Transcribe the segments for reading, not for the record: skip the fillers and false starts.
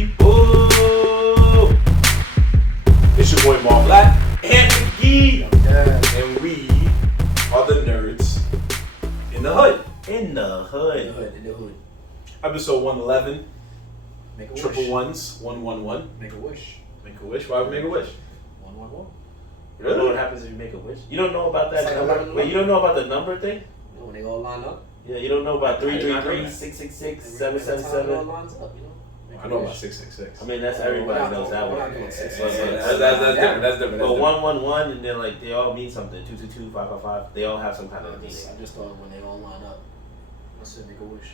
people. It's your boy Mar Black and McGee, and we are the nerds in the hood. In the hood. Episode 111. Make a Triple wish. ones. 111. Make a wish. Make a wish. Why would we make a wish? 111. You don't know what happens if you make a wish? You don't know about that It's like number? 11. Wait, you don't know about the number thing? You know, when they all line up. Yeah, you don't know about I did not know 333, that. 666, Every time it all 777? lines up, you know. Make I a know about wish. 666. I mean, that's everybody knows that We're one. not doing six. That's Yeah, different. That's different. But 111 and then like they all mean something. 222, 555. They all have some kind of I meaning. just thought when they all line up, I said make a wish.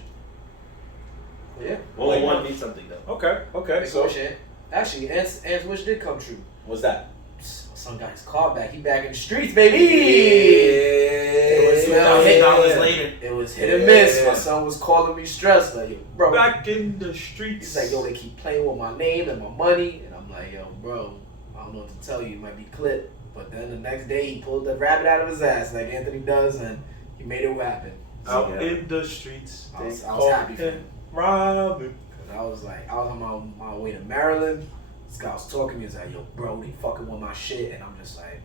But yeah. 111 means something though. Okay. Make a So wish, Ant. Actually, Ant's wish did come true. what's that? My son got his car back. He back in the streets, baby. $2,000 $2,000 later. It was hit and miss. My son was calling me stressed, like, yo, bro. Back in the streets. He's like, yo, they keep playing with my name and my money. And I'm like, yo, bro, I don't know what to tell you. It might be clipped. But then the next day, he pulled the rabbit out of his ass like Anthony does, and he made it happen. Out Yeah. in the streets. I was they happy call for him him. Robin. Cause I was on my way to Maryland. This guy was talking to me. He was like, yo, bro, they fucking with my shit. And I'm just like,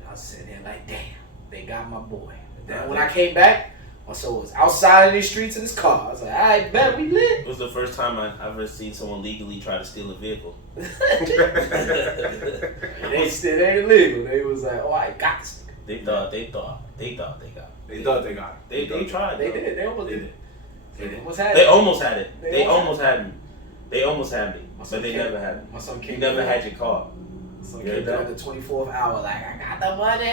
and I was sitting there like, damn, they got my boy. And then when I came back, my son was outside in these streets in his car. I was like, I bet we lit. It was the first time I ever seen someone legally try to steal a vehicle. It ain't illegal. They was like, oh, I got this nigga. They thought they got it. They thought they got it. They tried. They though. did. They almost did it. They almost had They it. almost had it. They They almost almost had me. They almost had me, My son but they came- never had me. My son You came. never had your car. So You heard came that? at the 24th hour, like, I got the money.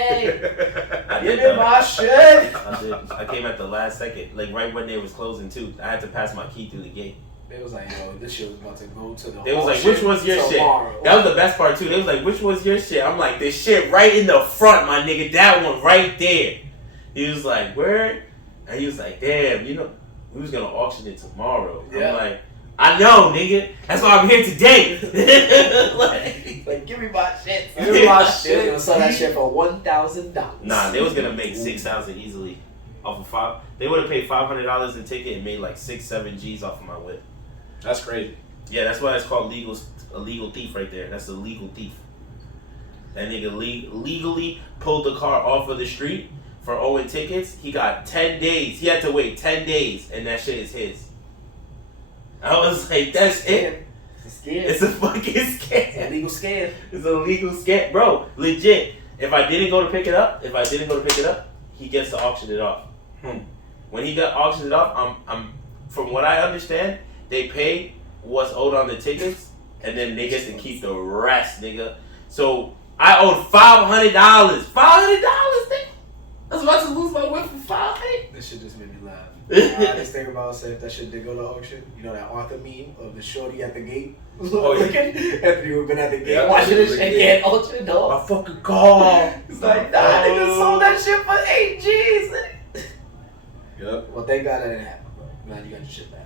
I Give did me that. my shit. I did. I came at the last second, like right when they was closing too. I had to pass my key through the gate. They was like, yo, this shit was about to go to the They was like, auction which was your tomorrow. shit? That was the best part too. They was like, which was your shit? I'm like, this shit right in the front, my nigga. That one right there. He was like, where? And he was like, damn, you know, we was gonna auction it tomorrow. Yeah. I'm like, I know, nigga. That's why I'm here today. Like, give me my shit. Give me my They was shit. gonna sell that shit for $1,000. Nah, they was gonna make 6,000 easily off of five. They would have paid $500 a ticket and made like 6-7 G's off of my whip. That's crazy. Yeah, that's why it's called a legal thief right there. That's a legal thief. That nigga legally pulled the car off of the street for owing tickets. He got 10 days. He had to wait 10 days, and that shit is his. I was like, that's it. It's a scam. It's a fucking It's a scam. legal scam. It's a legal scam, bro. Legit. If I didn't go to pick it up, he gets to auction it off. When he got auctioned it off, I'm from what I understand, they pay what's owed on the tickets, and then they get to keep the rest, nigga. So I owed $500. $500, nigga. I was about to lose my whip for $500. This shit just made me laugh. I just think about say if that shit did go to auction. You know that Arthur meme of the shorty at the gate? Oh, yeah. Anthony would have been at the gate Yeah, watching this the shit gate. get auctioned My off. fucking car. It's like, nah, nigga sold that shit for 8 G's. Yep. Well, thank God that didn't happen, bro. Glad you got your shit back.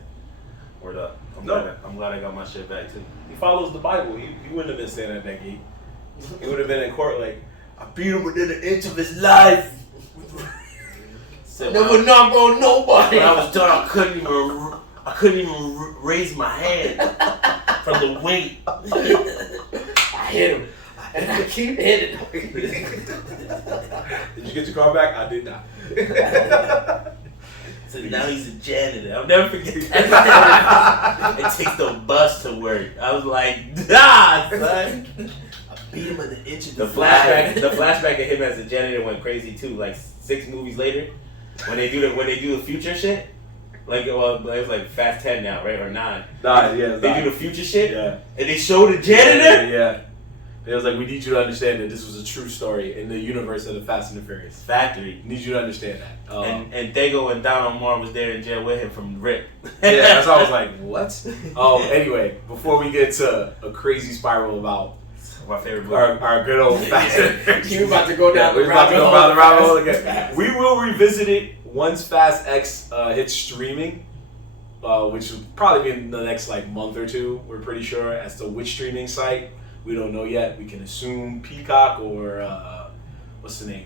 Word up. I'm No. glad I got my shit back too. He follows the Bible. He wouldn't have been standing at that gate. He would have been in court like, I beat him within an inch of his life. So Never knock on nobody. when I was done, I couldn't even raise my hand from the weight. I hit him. And I keep hitting him. Did you get your car back? I did not. So now he's a janitor. I'll never forget that. It takes the bus to work. I was like, son. I beat him in the inch of The flashback of him as a janitor went crazy too. Like 6 movies later, when they do the future shit, like it was like Fast 10 now, right, or 9. Nah, yeah. They do the future shit, Yeah. and they show the janitor. Yeah. It was like, we need you to understand that this was a true story in the universe of the Fast and the Furious. Factory. Need you to understand that. And Dago and Don Omar was there in jail with him from Rip. Yeah, that's why I was like, what? Anyway, before we get to a crazy spiral about My favorite movie. our good old Fast and Furious. You about to go down We're the about to go down the rabbit hole again. Fast. We will revisit it once Fast X hits streaming, which will probably be in the next like month or two. We're pretty sure as to which streaming site. We don't know yet. We can assume Peacock or what's the name,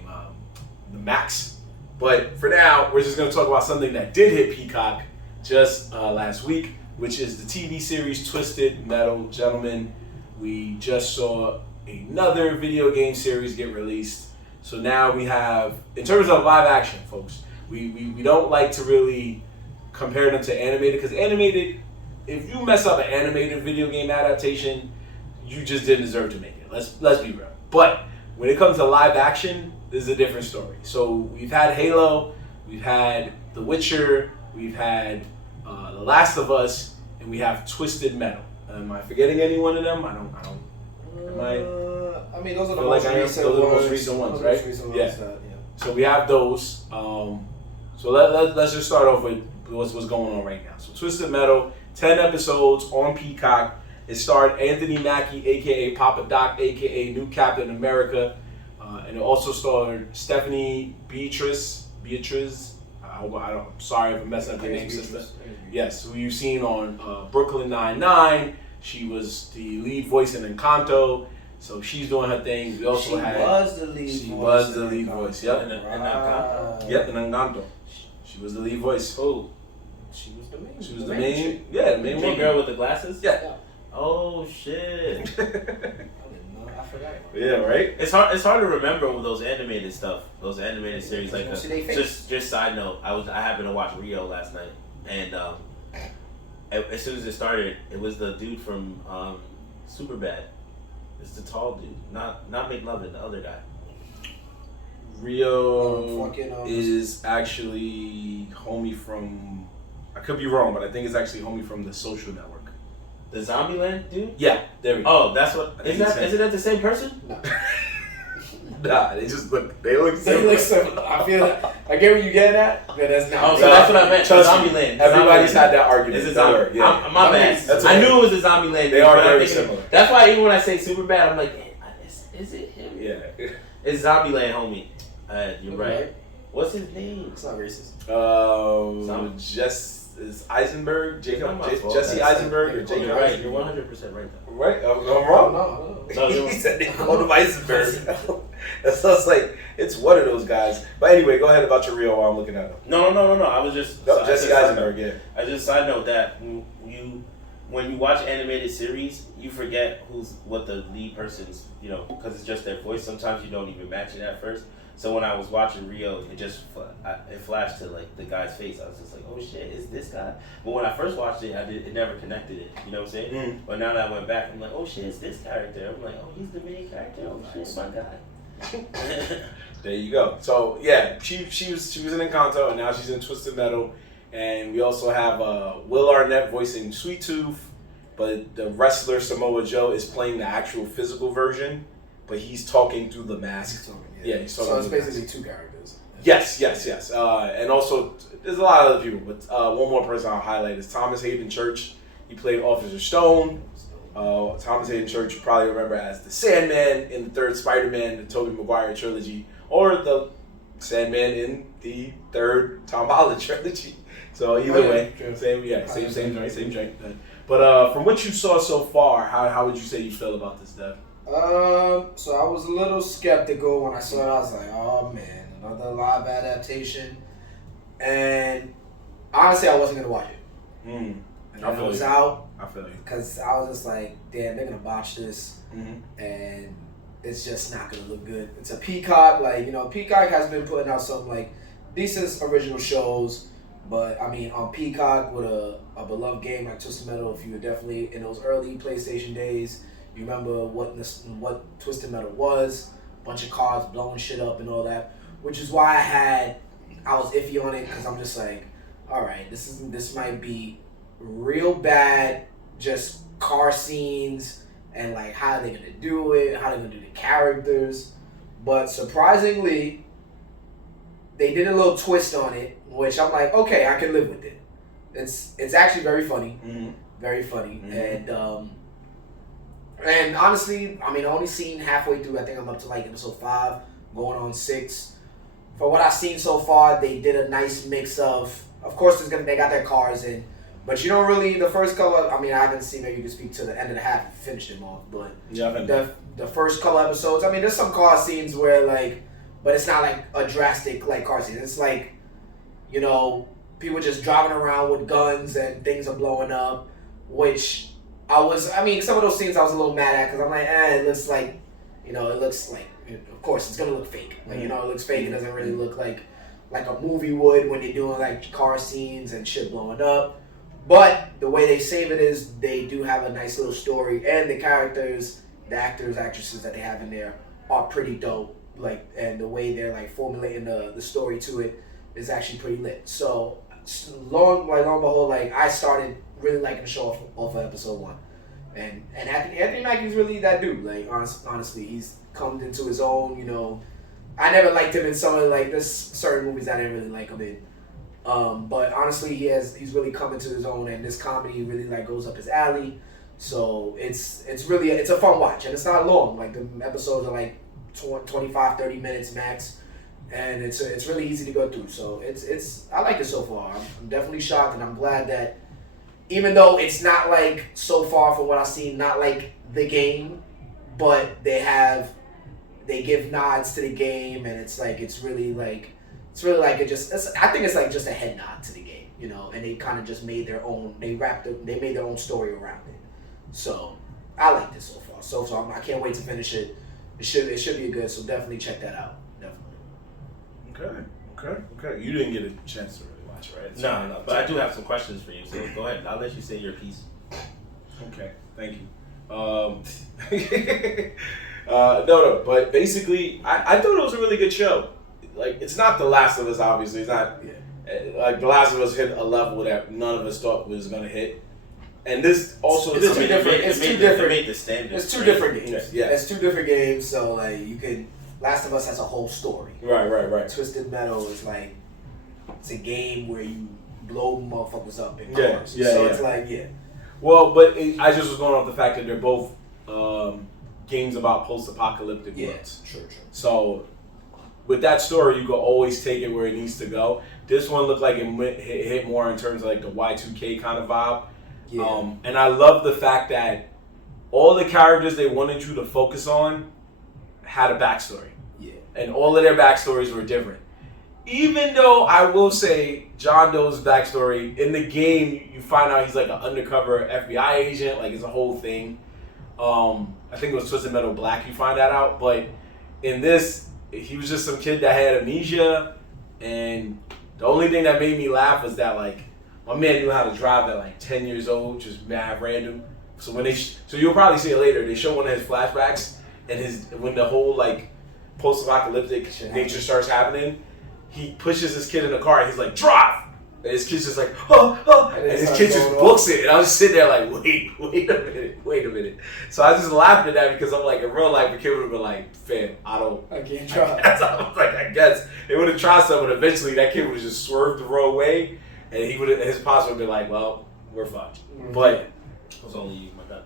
the Max. But for now, we're just gonna talk about something that did hit Peacock just last week. which is the TV series Twisted Metal. Gentlemen, we just saw another video game series get released. So now we have, in terms of live action, folks, we don't like to really compare them to animated, because animated, if you mess up an animated video game adaptation, you just didn't deserve to make it. Let's be real. But when it comes to live action, this is a different story. So we've had Halo, we've had The Witcher, we've had The Last of Us, and we have Twisted Metal. Am I forgetting any one of them? I don't. I mean, those are the feel most like recent those are the most ones. recent ones, Those are the right? most recent Yeah. ones that, So we have those. So let's just start off with what's going on right now. So Twisted Metal, 10 episodes on Peacock. It starred Anthony Mackie, aka Papa Doc, aka New Captain America, and it also starred Stephanie Beatriz. I'm sorry if I'm messing up your name, sister. Yes, who you've seen on Brooklyn Nine-Nine. She was the lead voice in Encanto, so she's doing her thing. We also was the lead voice. She was the lead voice. Yep. In Encanto. Yep, in Encanto. She was the lead voice. Oh, She was the main. She was the main. Yeah, the main big woman. girl with the glasses. Yeah. Oh shit. I didn't know. I forgot. Yeah, right. It's hard to remember with those animated stuff, those animated series. Like, See they face. just side note, I happened to watch Rio last night, and as soon as it started, it was the dude from Superbad. It's the tall dude, not McLovin, the other guy. Rio is actually homie from. I could be wrong, but I think it's actually homie from The Social Network. The Zombieland dude? Yeah, there we go. Oh, that's what. I think Isn't that the same person? No. Nah, they look They similar. look similar. I feel like I get what you getting at, but that's not. Oh, so that's what I meant. Trust Zombieland. me, everybody's had that Is argument. it Don't Zombie? worry, yeah. My bad. That's I okay. knew it was a Zombieland. They are but I'm very thinking- similar. That's why even when I say Superbad, I'm like, is it him? Yeah. It's Zombieland, homie. You're right. Right. What's his name? It's not racist. Is Eisenberg, It's not my fault. Jesse That's- Eisenberg, or Jacob You're right. Eisenberg? You're 100% right. Though. Right? I'm Oh, wrong. no. No, He said they called him Eisenberg. That sounds like it's one of those guys. But anyway, go ahead about your reel while I'm looking at him. No. I was just No, I Jesse just side Eisenberg, note- yeah. I just side note that when you watch animated series, you forget what the lead person's, because it's just their voice. Sometimes you don't even match it at first. So when I was watching Rio, it flashed to like the guy's face. I was just like, oh shit, is this guy? But when I first watched it, it never connected it. You know what I'm saying? Mm. But now that I went back, I'm like, oh shit, it's this character. I'm like, oh, he's the main character. Oh shit, my guy. There you go. So yeah, she was in Encanto, and now she's in Twisted Metal, and we also have Will Arnett voicing Sweet Tooth, but the wrestler Samoa Joe is playing the actual physical version, but he's talking through the mask. Yeah, he's talking. So it's through the basically mask. two characters. Yes. And also, there's a lot of other people, but one more person I'll highlight is Thomas Hayden Church. He played Officer Stone. Thomas Hayden Church you probably remember as the Sandman in the third Spider-Man, the Tobey Maguire trilogy, or the Sandman in the third Tom Holland trilogy. So either way, true. same joint. But from what you saw so far, how would you say you feel about this, Dev? So I was a little skeptical when I saw it. I was like, oh man, another live adaptation. And honestly, I wasn't gonna watch it. And I then feel it was you. out I feel you. because I was just like, damn, they're gonna botch this, Mm-hmm. and it's just not gonna look good. It's a Peacock, Peacock has been putting out some like decent original shows, but I mean on Peacock with a beloved game like Twisted Metal, if you were definitely in those early PlayStation days. You remember what Twisted Metal was, a bunch of cars blowing shit up and all that, which is why I was iffy on it, because I'm just like, all right, this might be real bad, just car scenes and like how are they gonna do it, how they're gonna do the characters, but surprisingly, they did a little twist on it, which I'm like, okay, I can live with it. It's actually very funny, very funny, and honestly, I mean, I only seen halfway through. I think I'm up to like episode 5, going on 6. For what I've seen so far, they did a nice mix of course, they got their cars in, but you don't really, the first couple, I mean, I haven't seen, maybe you can speak to the end of the half and finish them off, but the first couple episodes, I mean, there's some car scenes where like, but it's not like a drastic like car scene. It's like, people just driving around with guns and things are blowing up, which I mean, some of those scenes I was a little mad at because I'm like, it looks like, it looks like, of course, it's going to look fake. Like, it looks fake. It doesn't really look like a movie would when they're doing, like, car scenes and shit blowing up. But the way they save it is they do have a nice little story, and the characters, the actors, actresses that they have in there are pretty dope. Like, and the way they're, like, formulating the story to it is actually pretty lit. So, long behold, like, I started really liking the show off of episode 1. And Anthony Mackie's really that dude. Like, honestly, he's come into his own, I never liked him in some of, like, there's certain movies I didn't really like him in. But honestly, he's really come into his own, and this comedy really, like, goes up his alley. So, it's a fun watch, and it's not long. Like, the episodes are, like, 25, 30 minutes max. And it's really easy to go through. So, I like it so far. I'm definitely shocked, and I'm glad that even though it's not like, so far from what I've seen, not like the game, but they give nods to the game, and it's really like I think it's like just a head nod to the game, and they kind of just made their own, they made their own story around it. So I like this so far. So I can't wait to finish it. It should be good, so definitely check that out. Definitely. Okay. You didn't get a chance to really watch, right? No, but I do have some questions for you, so go ahead. I'll let you say your piece. Okay, thank you. No, but basically, I thought it was a really good show. Like, it's not The Last of Us, obviously. It's not, like, The Last of Us hit a level that none of us thought was going to hit. And this also... It's two different games. Yeah. It's two different games, so, like, you could... Last of Us has a whole story. Right. Twisted Metal is, like... It's a game where you blow motherfuckers up in cars. It's like, Well, but I just was going off the fact that they're both games about post-apocalyptic worlds. True. So, with that story, you can always take it where it needs to go. This one looked like it hit more in terms of like the Y2K kind of vibe. Yeah. And I love the fact that all the characters they wanted you to focus on had a backstory. Yeah. And all of their backstories were different. Even though I will say John Doe's backstory, in the game, you find out he's like an undercover FBI agent, like it's a whole thing. I think it was Twisted Metal Black you find that out. But in this, he was just some kid that had amnesia, and the only thing that made me laugh was that, like, my man knew how to drive at like 10 years old, just mad random. So when so you'll probably see it later, they show one of his flashbacks, and when the whole like post-apocalyptic nature starts happening, he pushes his kid in the car and he's like, drive! And his kid's just like, and his kid just books it. And I was just sitting there like, wait a minute. So I just laughed at that because I'm like, in real life, the kid would have been like, fam, I can't drive. I was like, I guess. They would have tried something, but eventually that kid would have just swerved the wrong way, and his pops would have been like, well, we're fucked. Mm-hmm. But it was only you, my God.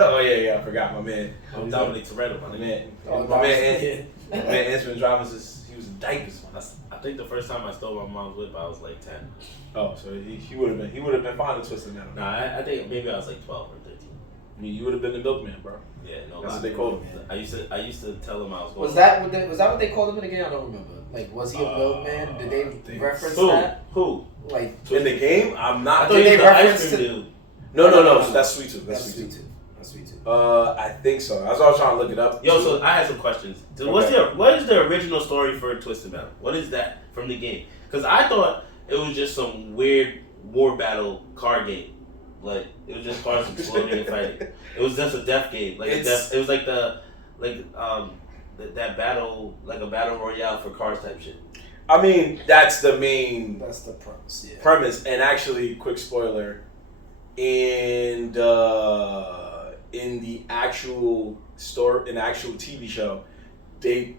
Oh yeah, I forgot my man. Dominic Toretto, my man. nigga. My man Anthony driving he was in diapers. I think the first time I stole my mom's whip, I was like 10. Oh, so he would have been fine to Twisted Metal. Nah, I think maybe I was like 12 or 13. I mean, you would have been the milkman, bro. Yeah, no. That's what they called him. I used to tell him I was going. Was that what they called him in again? I don't remember. Like, was he a milkman? Did they reference that? Who? Like in the game? I'm not. I thought he was the ice cream dude. No. That's Sweet Tooth. That's Sweet Tooth. I think so. That's why I was trying to look it up. Yo, so I had some questions. So what is the original story for Twisted Metal? What is that from the game? Because I thought it was just some weird war battle car game. Like, it was just cars exploding and fighting. It was just a death game. Like it was like that battle, like a battle royale for cars type shit. I mean, that's the premise. Yeah. Premise, and actually, quick spoiler, in the actual TV show, they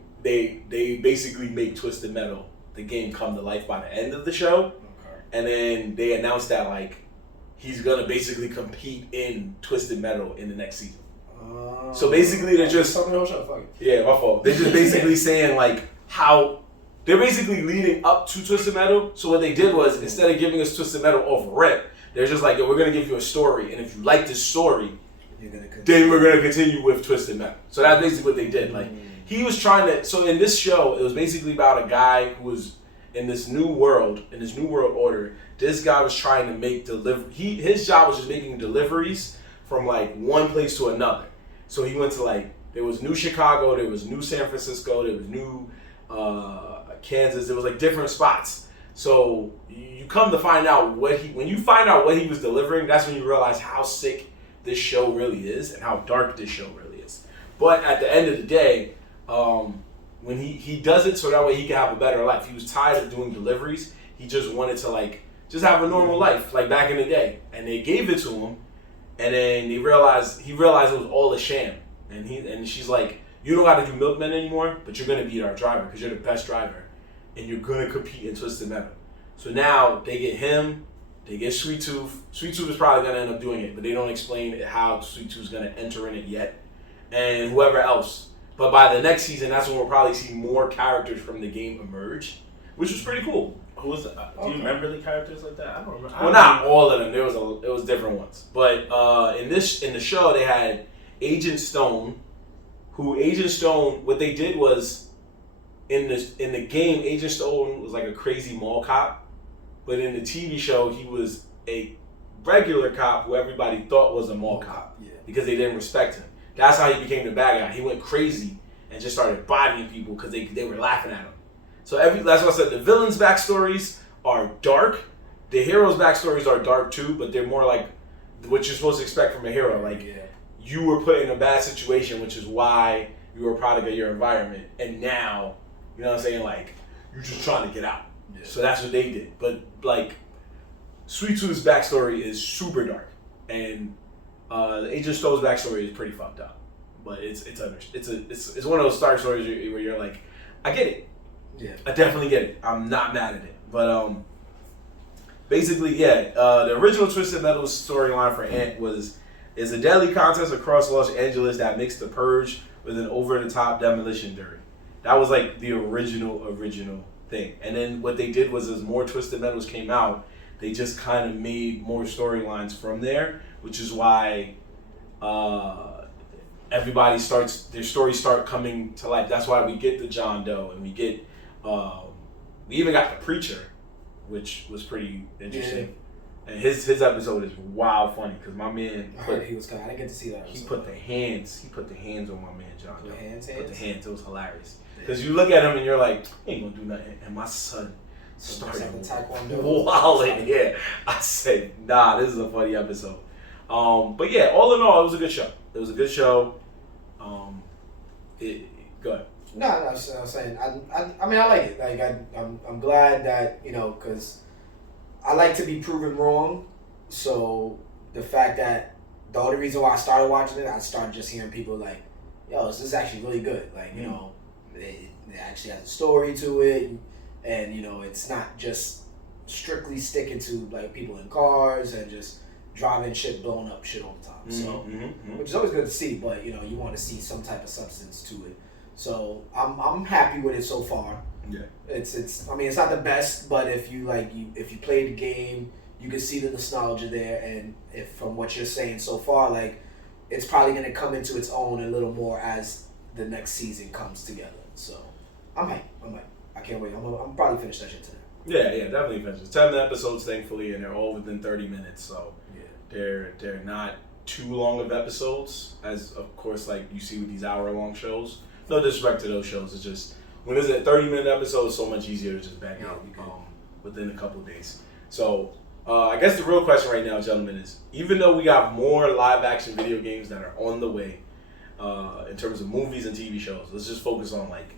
basically make Twisted Metal, the game, come to life by the end of the show. Okay. And then they announced that like he's gonna basically compete in Twisted Metal in the next season. So basically they're just tell me the whole show. Fuck it. Yeah, my fault. They're just basically saying like how they're basically leading up to Twisted Metal. So what they did was, instead of giving us Twisted Metal off rip, they're just like, yo, we're gonna give you a story, and if you like this story, then we're gonna continue with Twisted Metal. So that's basically what they did. Like, he was trying to. So in this show, it was basically about a guy who was in this new world order, this guy was trying to make his job was just making deliveries from like one place to another. So he went to like, there was New Chicago, there was New San Francisco, there was New Kansas, there was like different spots. So you come to find out when you find out what he was delivering, that's when you realize how sick this show really is and how dark this show really is. But at the end of the day, when he does it so that way he can have a better life. He was tired of doing deliveries. He just wanted to like just have a normal life like back in the day. And they gave it to him, and then he realized it was all a sham. And she's like, you don't got to do milkmen anymore, but you're gonna beat our driver because you're the best driver, and you're gonna compete in Twisted Metal. So now they get him, they get Sweet Tooth. Sweet Tooth is probably gonna end up doing it, but they don't explain how Sweet Tooth's gonna enter in it yet, and whoever else. But by the next season, that's when we'll probably see more characters from the game emerge, which was pretty cool. Do you remember the characters like that? I don't remember. Well, not all of them. It was different ones. But in the show, they had Agent Stone. What they did was in the game, Agent Stone was like a crazy mall cop, but in the TV show, he was a regular cop who everybody thought was a mall cop because they didn't respect him. That's how he became the bad guy. He went crazy and just started bodying people because they were laughing at him. So that's why I said the villains' backstories are dark. The heroes' backstories are dark too, but they're more like what you're supposed to expect from a hero. Like you were put in a bad situation, which is why you were a product of your environment, and now, you know what I'm saying? Like you're just trying to get out. Yeah. So that's what they did. But like Sweet Tooth's backstory is super dark, and Agent Stone's backstory is pretty fucked up. But it's one of those dark stories where you're like, I get it. Yeah, I definitely get it. I'm not mad at it. But basically, the original Twisted Metal storyline for Ant is a deadly contest across Los Angeles that mixed the Purge with an over-the-top demolition derby. That was like the original thing. And then what they did was as more Twisted Metals came out, they just kind of made more storylines from there, which is why their stories start coming to life. That's why we get the John Doe, and we get we even got the Preacher, which was pretty interesting. Yeah. And his episode is wild funny because my man I heard he was kind. I didn't get to see that. He put the hands on my man John Doe. Put the hands. It was hilarious because Yeah. you look at him and you're like, he ain't gonna do nothing. And my son started wilding. Yeah, I said, nah, this is a funny episode. But yeah, all in all, it was a good show. Go ahead. No, I'm saying. I mean, I like it. Like, I'm glad that, because I like to be proven wrong. So the fact that the only reason why I started watching it, I started just hearing people like, "Yo, this is actually really good." Like, it actually has a story to it, and it's not just strictly sticking to like people in cars and just driving shit, blowing up shit all the time. So, which is always good to see, but you want to see some type of substance to it. So I'm happy with it so far. Yeah. It's I mean, it's not the best, but if you played the game, you can see the nostalgia there, and if from what you're saying so far, like it's probably gonna come into its own a little more as the next season comes together. So I'm hyped. I can't wait. I'm probably finish that shit today. Yeah, definitely finish. 10 episodes, thankfully, and they're all within 30 minutes. So they're not too long of episodes, as of course like you see with these hour-long shows. No disrespect to those shows. It's just when it's a 30-minute episode, it's so much easier to just bang out within a couple of days. So I guess the real question right now, gentlemen, is even though we got more live-action video games that are on the way in terms of movies and TV shows, let's just focus on like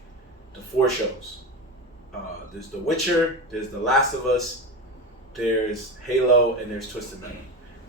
the 4 shows. There's The Witcher, there's The Last of Us, there's Halo, and there's Twisted Metal.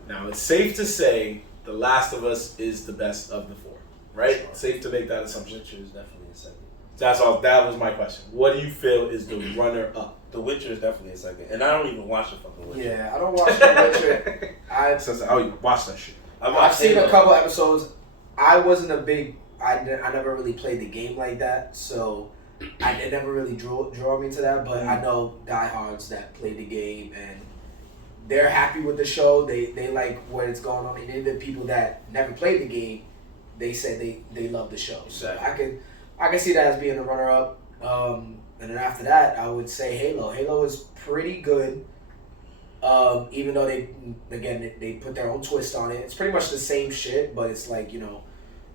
Now it's safe to say The Last of Us is the best of the 4. Right? Sure. Safe to make that assumption. Witcher is definitely a second. That's all. That was my question. What do you feel is the runner-up? The Witcher is definitely a second, and I don't even watch the fucking Witcher. Yeah, I don't watch The Witcher. I watch that shit. I've seen a couple episodes. I wasn't a big. I never really played the game like that, so it never really draw me to that. But I know diehards that play the game and they're happy with the show. They like what it's going on, and even people that never played the game, they say they love the show. So I can see that as being the runner up. And then after that, I would say Halo. Halo is pretty good. Even though they put their own twist on it. It's pretty much the same shit, but it's like,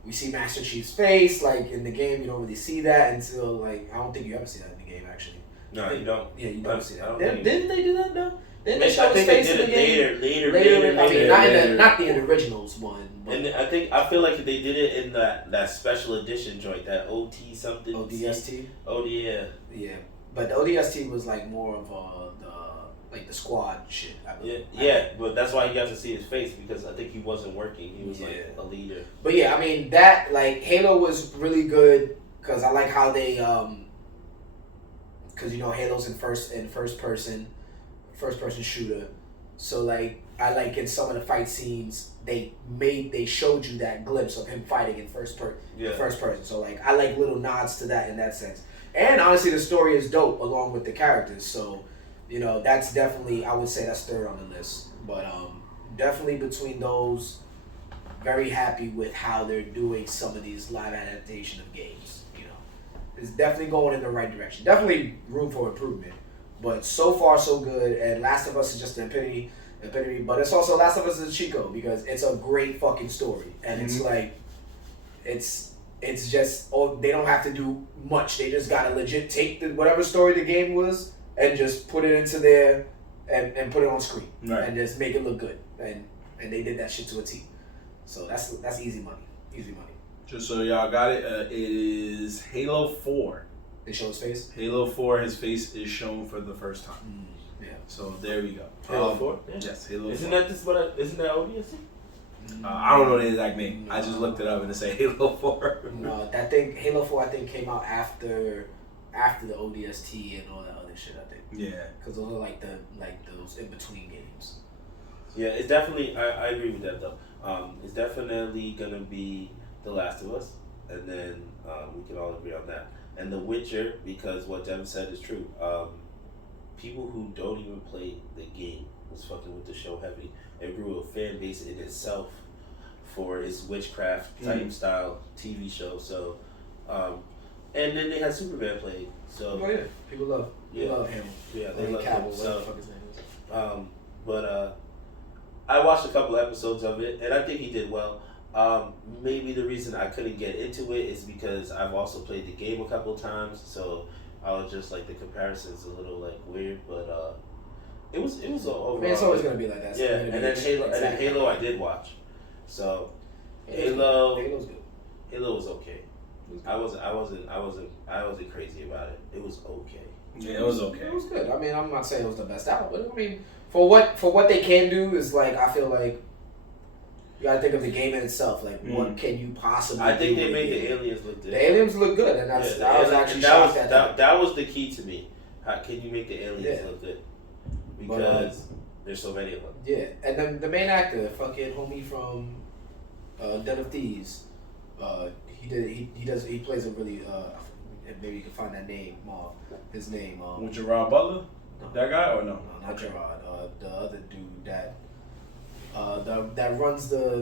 we see Master Chief's face. Like in the game, you don't really see that until like I don't think you ever see that in the game actually. No, you don't. Yeah, you don't see that. Didn't Didn't they do that though? Didn't I they show his think they face in did the it game? later. I mean, not in the originals one. But And I feel like they did it in that special edition joint, that OT something. ODST. Oh yeah. Yeah, but the ODST was like more of the squad shit. But that's why you got to see his face because I think he wasn't working. He was like a leader. But yeah, I mean that like Halo was really good because I like how they because Halo's in first person shooter, so like I like in some of the fight scenes they showed you that glimpse of him fighting in first person. So like I like little nods to that in that sense. And honestly, the story is dope along with the characters. So, that's definitely, I would say that's third on the list. But definitely between those, very happy with how they're doing some of these live adaptation of games. It's definitely going in the right direction. Definitely room for improvement. But so far, so good. And Last of Us is just an epitome. But it's also Last of Us is a Chico because it's a great fucking story. And it's like, it's just, they don't have to do much. They just gotta legit take whatever story the game was and just put it into there and put it on screen. Right. And just make it look good. And they did that shit to a T. So that's easy money. Easy money. Just so y'all got it, it is Halo 4. They show his face? Halo 4, his face is shown for the first time. Yeah. So there we go. Halo 4? Yeah. Yes, Halo 4. Isn't that ODST? I don't know the exact name. I just looked it up and it said Halo 4. No, that thing, Halo 4, I think came out after the ODST and all that other shit, I think. Yeah. Because those are like those in between games. Yeah, it's definitely. I agree with that though. It's definitely gonna be The Last of Us, and then we can all agree on that. And The Witcher, because what Devin said is true. People who don't even play the game was fucking with the show heavy. It grew a fan base in itself for its witchcraft type style TV show. So, and then they had Superman played. So, Oh yeah, people love him. Yeah, they love Cavill, him. whatever So, the fuck his name is. but I watched a couple episodes of it, and I think he did well. Maybe the reason I couldn't get into it is because I've also played the game a couple times, so I was just like the comparison's a little like weird, but it was overall. I mean, it's always gonna be like that. Yeah, and then Halo I did watch, so Halo's good. Halo was okay. I wasn't crazy about it. It was okay. Yeah, it was okay. It was good. I mean, I'm not saying it was the best out, but I mean, for what they can do is like I feel like you gotta think of the game in itself. Like, what can you possibly? I think do they with made it? the aliens look good. The aliens look good, and that's I was actually shocked at that. That was the key to me. How can you make the aliens look good? Because there's so many of them. Yeah, and then the main actor, fucking homie from Den of Thieves, he plays a really maybe you can find that name, his name. With Gerard Butler, that guy or no? No, not Gerard. The other dude that runs the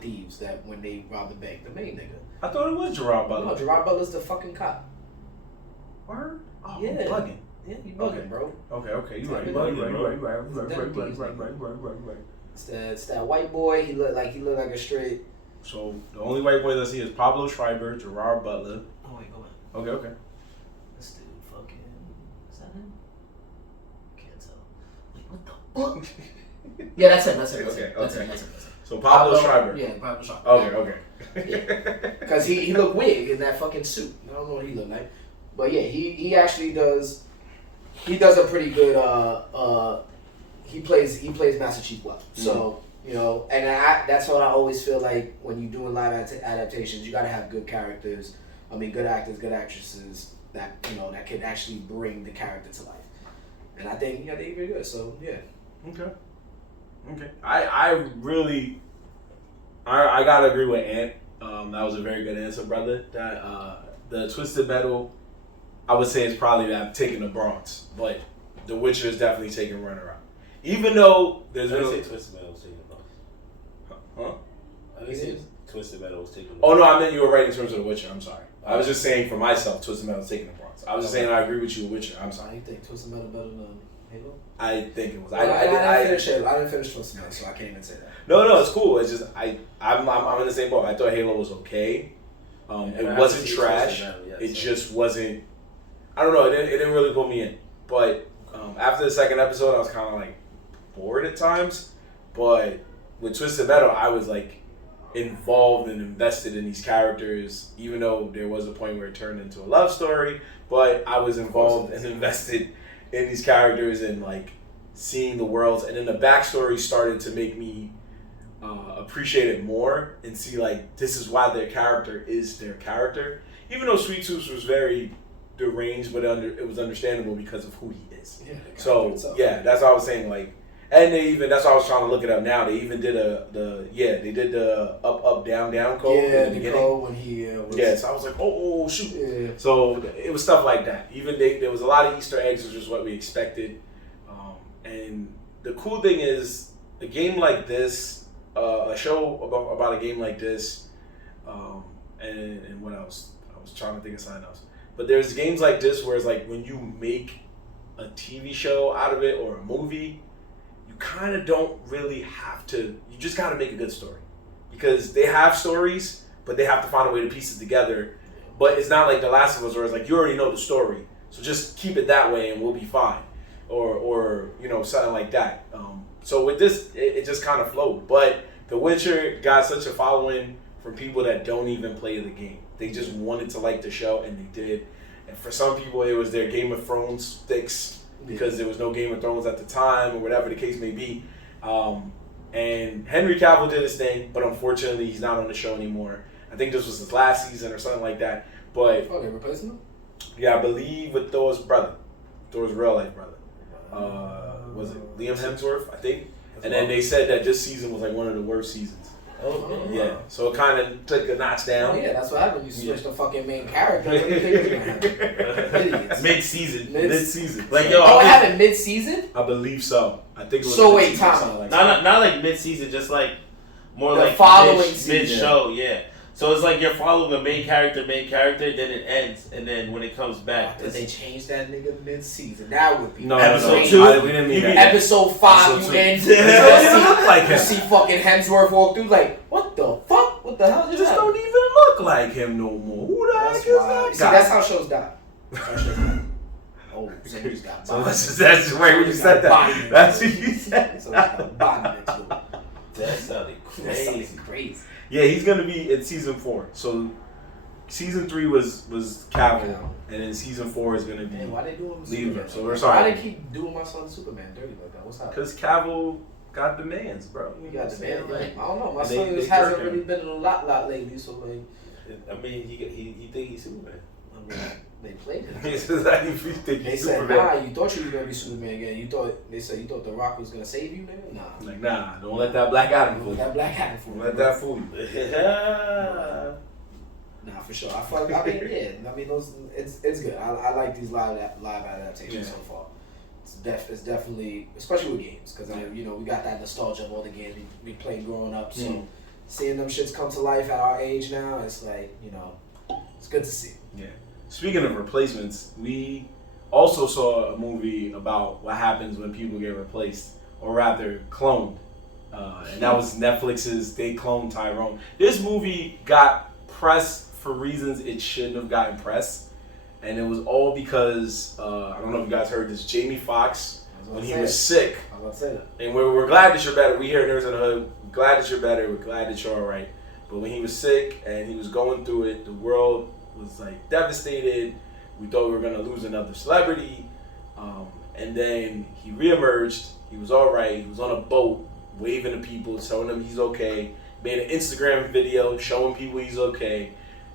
thieves that when they rob the bank, the main nigga. I thought it was Gerard Butler. No, Gerard Butler's the fucking cop. Word? Oh, Yeah. I'm bugging. Yeah, you bugging, bro. Okay, you Tell right. me Right. It's that white boy. He look like a straight. So the only white boys I see is Pablo Schreiber, Gerard Butler. Oh wait, go on. Okay. This dude, fucking, is that him? Can't tell. Like what the fuck? Yeah, that's him. That's him. So Pablo Schreiber. Yeah, Pablo Schreiber. Okay. Yeah. Because he looked weird in that fucking suit. I don't know what he looked like. But yeah, he actually does. He does a pretty good. He plays Master Chief well. So and that's what I always feel like when you're doing live adaptations. You got to have good characters. I mean, good actors, good actresses that that can actually bring the character to life. And I think they did pretty good. So yeah. Okay. I really gotta agree with Ant. That was a very good answer, brother. That the Twisted Metal, I would say, is probably taking the bronze, but The Witcher is definitely taking runner-up. Even though there's I didn't say Twisted Metal was taking the bronze. Huh? I didn't say Twisted Metal was taking. Oh no, I meant you were right in terms of The Witcher. I'm sorry. I was just saying for myself, Twisted Metal taking the bronze. I was just saying I agree with you, Witcher. I'm sorry. You think Twisted Metal better than Halo? I think it was. Well, I didn't finish Twisted Metal, so I can't even say that. No, it's cool. It's just I'm in the same boat. I thought Halo was okay. It wasn't trash. It just wasn't. I don't know. It didn't really pull me in. But after the second episode, I was kind of like bored at times. But with Twisted Metal, I was like involved and invested in these characters, even though there was a point where it turned into a love story. But I was involved and invested in these characters and like seeing the worlds. And then the backstory started to make me appreciate it more and see like this is why their character is their character. Even though Sweet Tooth was very deranged, but it was understandable because of who he is. Yeah, so yeah, that's what I was saying. Like, and that's why I was trying to look it up now. They even did they did the up down code in the beginning. Code when he was, so I was like, oh shoot. Yeah. So it was stuff like that. Even there was a lot of Easter eggs, which is what we expected. And the cool thing is a game like this, a show about a game like this, and what else? I was trying to think of something else. But there's games like this where it's like when you make a TV show out of it or a movie, you kind of don't really have to. You just got to make a good story because they have stories, but they have to find a way to piece it together. But it's not like The Last of Us where it's like you already know the story, so just keep it that way and we'll be fine, or something like that. So with this, it just kind of flowed. But The Witcher got such a following from people that don't even play the game. They just wanted to like the show, and they did. And for some people, it was their Game of Thrones fix because there was no Game of Thrones at the time, or whatever the case may be. And Henry Cavill did his thing, but unfortunately, he's not on the show anymore. I think this was his last season or something like that. But they replacing him? Yeah, I believe with Thor's brother, Thor's real life brother. Was it Liam Hemsworth? I think. And then they said that this season was like one of the worst seasons. Oh, yeah. So it kind of took a notch down. Oh, yeah, that's what happened. You switched the fucking main character. What do you think was going to happen? Mid-season. Like, it happened mid-season? I believe so. I think it was so wait, time. Like not like mid-season, just like more the like following mid-show, yeah. So it's like you're following a main character, then it ends, and then when it comes back... Did they change that nigga mid-season? That would be... No, episode 2? We didn't mean that. Episode 5, you end. It doesn't look like him. You see fucking Hemsworth walk through like, what the fuck? What the hell just happened? Don't even look like him no more. Who the heck is that guy? See, that's how shows die. Oh, so he just got bodied. That's where you said that. That's what you said. So he got bodied next to him. That sounded crazy. Yeah, he's gonna be in season 4. So season 3 was Cavill, and then season 4 is gonna be. Man, why they doing Superman? So we're sorry. Why they keep doing my son Superman dirty like that? What's up? Because Cavill got demands, bro. He got demands. Like, I don't know. My son hasn't really been in a lot lately. So like, I mean, he think he's Superman. I mean, they played it. They said, Superman. Nah, you thought you were gonna be Superman again. They said you thought The Rock was gonna save you, nigga. Nah. Like, nah, don't let that Black Adam fool you. That Black Adam fool you. Let that fool you. Nah, for sure. I mean, those. It's good. I like these live adaptations so far. It's definitely, especially with games, because we got that nostalgia of all the games we played growing up. So seeing them shits come to life at our age now, it's like it's good to see. Yeah. Speaking of replacements, we also saw a movie about what happens when people get replaced, or rather cloned. And that was Netflix's They Cloned Tyrone. This movie got press for reasons it shouldn't have gotten press. And it was all because, I don't know if you guys heard this, Jamie Foxx, when he was sick. I was about to say that. And we're glad that you're better. We here at Nerds in the Hood, we're glad that you're better. We're glad that you're all right. But when he was sick and he was going through it, the world was like devastated. We thought we were gonna lose another celebrity, and then he reemerged. He was all right. He was on a boat, waving to people, telling them he's okay. Made an Instagram video showing people he's okay,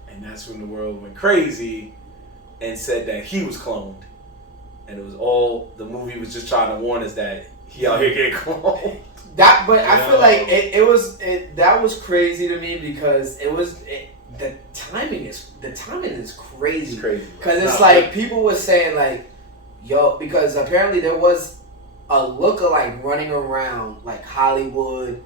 and that's when the world went crazy and said that he was cloned. And it was all the movie was just trying to warn us that he out here getting cloned. I feel like that was crazy to me because the timing is crazy. It's crazy. Because it's like people were saying like, yo, because apparently there was a lookalike running around like Hollywood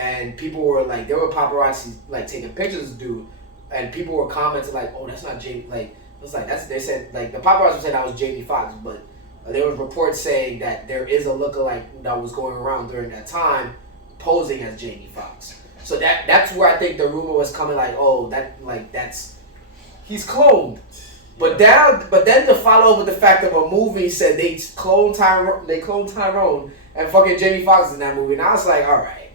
and people were like, there were paparazzi like taking pictures of the dude, and people were commenting like, oh, that's not Jamie. Like, it was like they said like the paparazzi were saying that was Jamie Foxx, but there was reports saying that there is a lookalike that was going around during that time, posing as Jamie Foxx. So that's where I think the rumor was coming, like, oh, that's he's cloned. But then to follow up with the fact of a movie said they cloned Tyrone and fucking Jamie Foxx is in that movie, and I was like, all right,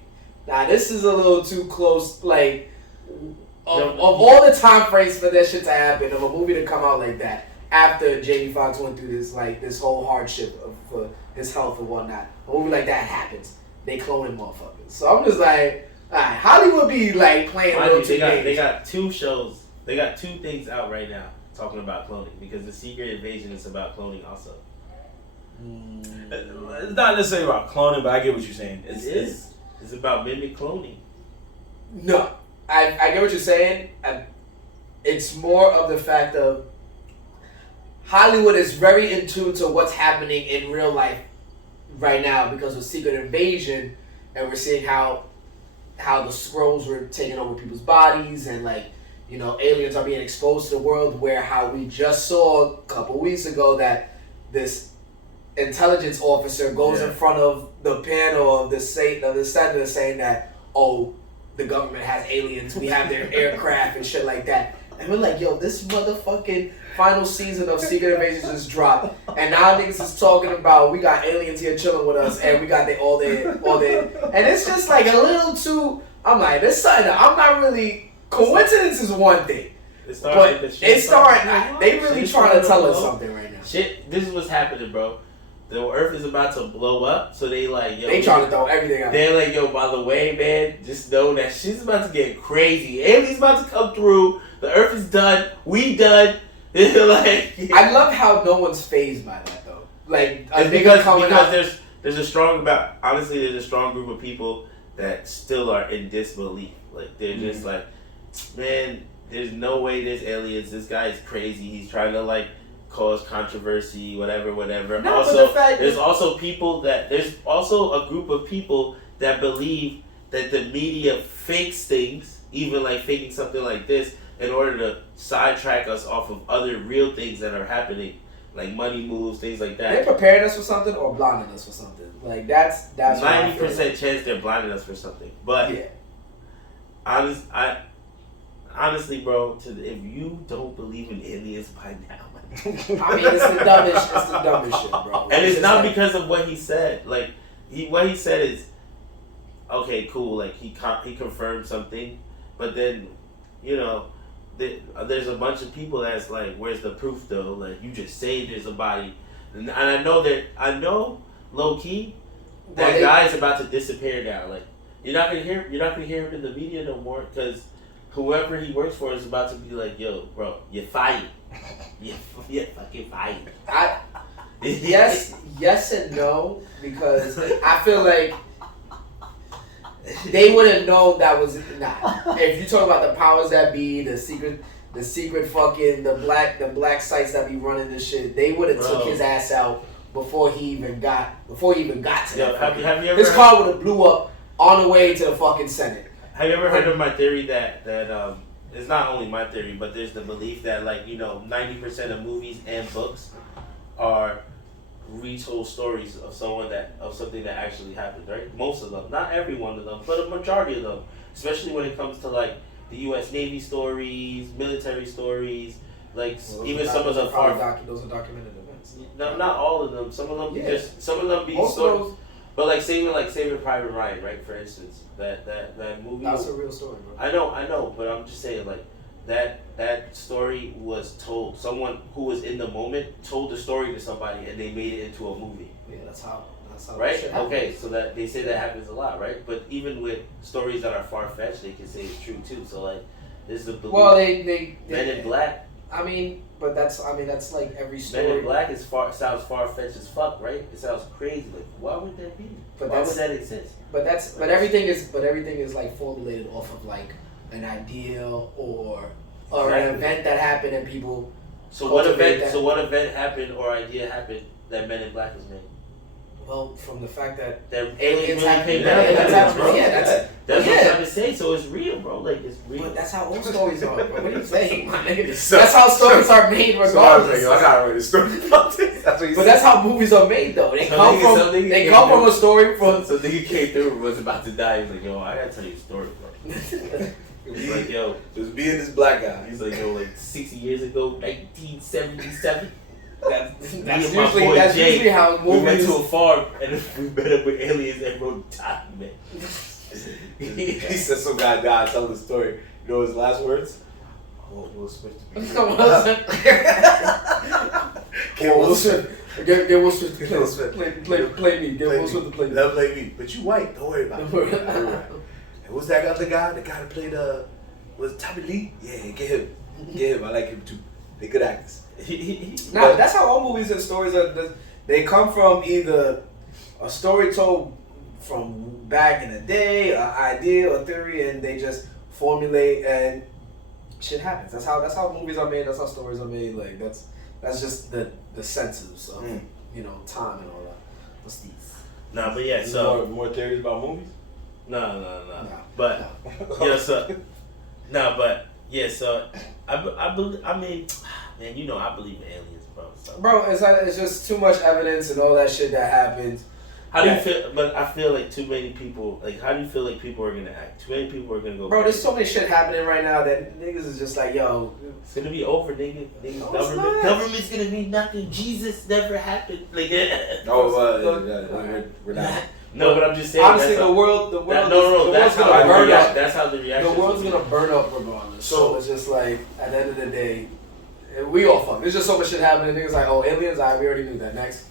now this is a little too close. Like, of all the time frames for that shit to happen, of a movie to come out like that after Jamie Foxx went through this whole hardship for his health and whatnot, a movie like that happens, they cloning motherfuckers. So I'm just like, all right, Hollywood be like playing real too games. They got 2 shows. They got 2 things out right now talking about cloning, because the Secret Invasion is about cloning also. It's not necessarily about cloning, but I get what you're saying. It's about mimic cloning. No, I get what you're saying. It's more of the fact of Hollywood is very in tune to what's happening in real life right now because of Secret Invasion, and we're seeing how the scrolls were taking over people's bodies, and like, you know, aliens are being exposed to the world, where how we just saw a couple weeks ago that this intelligence officer goes in front of the panel of the senator saying that, oh, the government has aliens, we have their aircraft and shit like that. And we're like, yo, this motherfucking final season of Secret Invasion just dropped, and now niggas is talking about we got aliens here chilling with us, and we got all their, and it's just like a little too. I'm like, there's something that I'm not really. Coincidence is one thing, but it's starting. They really trying to tell us something right now. Shit, this is what's happening, bro. The Earth is about to blow up, so they like, yo. They trying to throw everything out. They're like, yo, by the way, man, just know that shit's about to get crazy. Aliens about to come through. The Earth is done. We done. Like, I love how no one's fazed by that though. Like, because there's a strong there's a strong group of people that still are in disbelief. Like, they're just like, man, there's no way there's aliens. This guy is crazy. He's trying to like cause controversy, whatever. No, also, but there's also a group of people that believe that the media fakes things, even like faking something like this, in order to sidetrack us off of other real things that are happening, like money moves, things like that. They're preparing us for something or blinding us for something. Like that's 90% chance they're blinding us for something. But yeah, honestly, bro, if you don't believe in aliens by now, I mean, it's the dumbest shit, bro. And it's not because of what he said. Like, what he said is, okay, cool. Like, he confirmed something, but then, you know, there's a bunch of people that's like, where's the proof though? Like, you just say there's a body, and I know low key, that guy's about to disappear now. Like, you're not gonna hear him in the media no more, because whoever he works for is about to be like, yo, bro, you're fired. You're fucking fired. Yes and no, because I feel like they would have known that was not. If you talk about the powers that be, the secret fucking the black sites that be running this shit, they would have took his ass out before he even got to that. Have you ever his car would have blew up on the way to the fucking Senate. Have you ever heard of my theory that it's not only my theory, but there's the belief that, like, you know, 90% of movies and books are retold stories of something that actually happened, right? Most of them, not every one of them, but a majority of them, especially when it comes to like the U.S. Navy stories, military stories, like even some of the those are documented events. No, not all of them. Some of them be most stories. But like Saving Private Ryan, right? For instance, that movie. That's a real story, bro. I know, but I'm just saying, like, that story was told. Someone who was in the moment told the story to somebody, and they made it into a movie. Yeah, that's how. Right? Okay, so that they say that happens a lot, right? But even with stories that are far fetched, they can say it's true too. So like, this is the belief. Well, they Men in Black. I mean, but that's like every story. Men in Black sounds far fetched as fuck, right? It sounds crazy. Like, why would that be? Why would that exist? But everything is like formulated off of like an idea or an event that happened and people. So what event happened or idea happened that Men in Black was made? Well, from the fact that aliens happened. Yeah, so it's real, bro. Like it's real. But that's how all stories are, bro. What are you saying, my nigga? So- That's how stories are made, regardless. I gotta write a story about this. That's what you But said. that's how movies are made, though. They Some come nigga- from some nigga they came come from through. a story from. So nigga came through and was about to die. He was like, yo, I gotta tell you a story, bro. He was like, yo. Just being this black guy. He's like, yo, like 60 years ago, 1977. That's Me and my boy usually Jay, how we went movies. to a farm and we met up with aliens and wrote document. He said some guy died telling the story. You know his last words? Oh, Will Smith to be Come on, son. Get Will Smith. Get Will Smith to Will Smith. play me. Get Will Smith to play me. Love play me. But you white. Don't worry about it. Don't worry. Don't worry about it. And what's that other guy? The guy that played was it Tommy Lee? Yeah, get him. Get him. I like him too. They good actors. Nah, that's how all movies and stories are. They come from either a story told from back in the day, an idea or theory, and they just formulate and shit happens. That's how movies are made. That's how stories are made. Like that's just the senses of time and all that. What's these? Nah, but yeah, so more theories about movies? no. But yeah, so but yeah, so I believe. I mean, man, you know, I believe in aliens, bro. So. Bro, it's just too much evidence and all that shit that happens. How do you feel? But I feel like too many people. Like, how do you feel like people are gonna act? Too many people are gonna go. Bro, there's crazy. so many shit happening right now that niggas is just like, yo. It's gonna be over, nigga. No, it's not. Government's gonna be nothing. Jesus never happened. Like, We're not. no, but I'm just saying. Honestly, that's the world's that's how gonna burn up. That's how the reaction. The world's gonna burn up regardless. So it's just like, at the end of the day, we all fuck. There's just so much shit happening. Niggas like, oh, aliens, we already knew that. Next.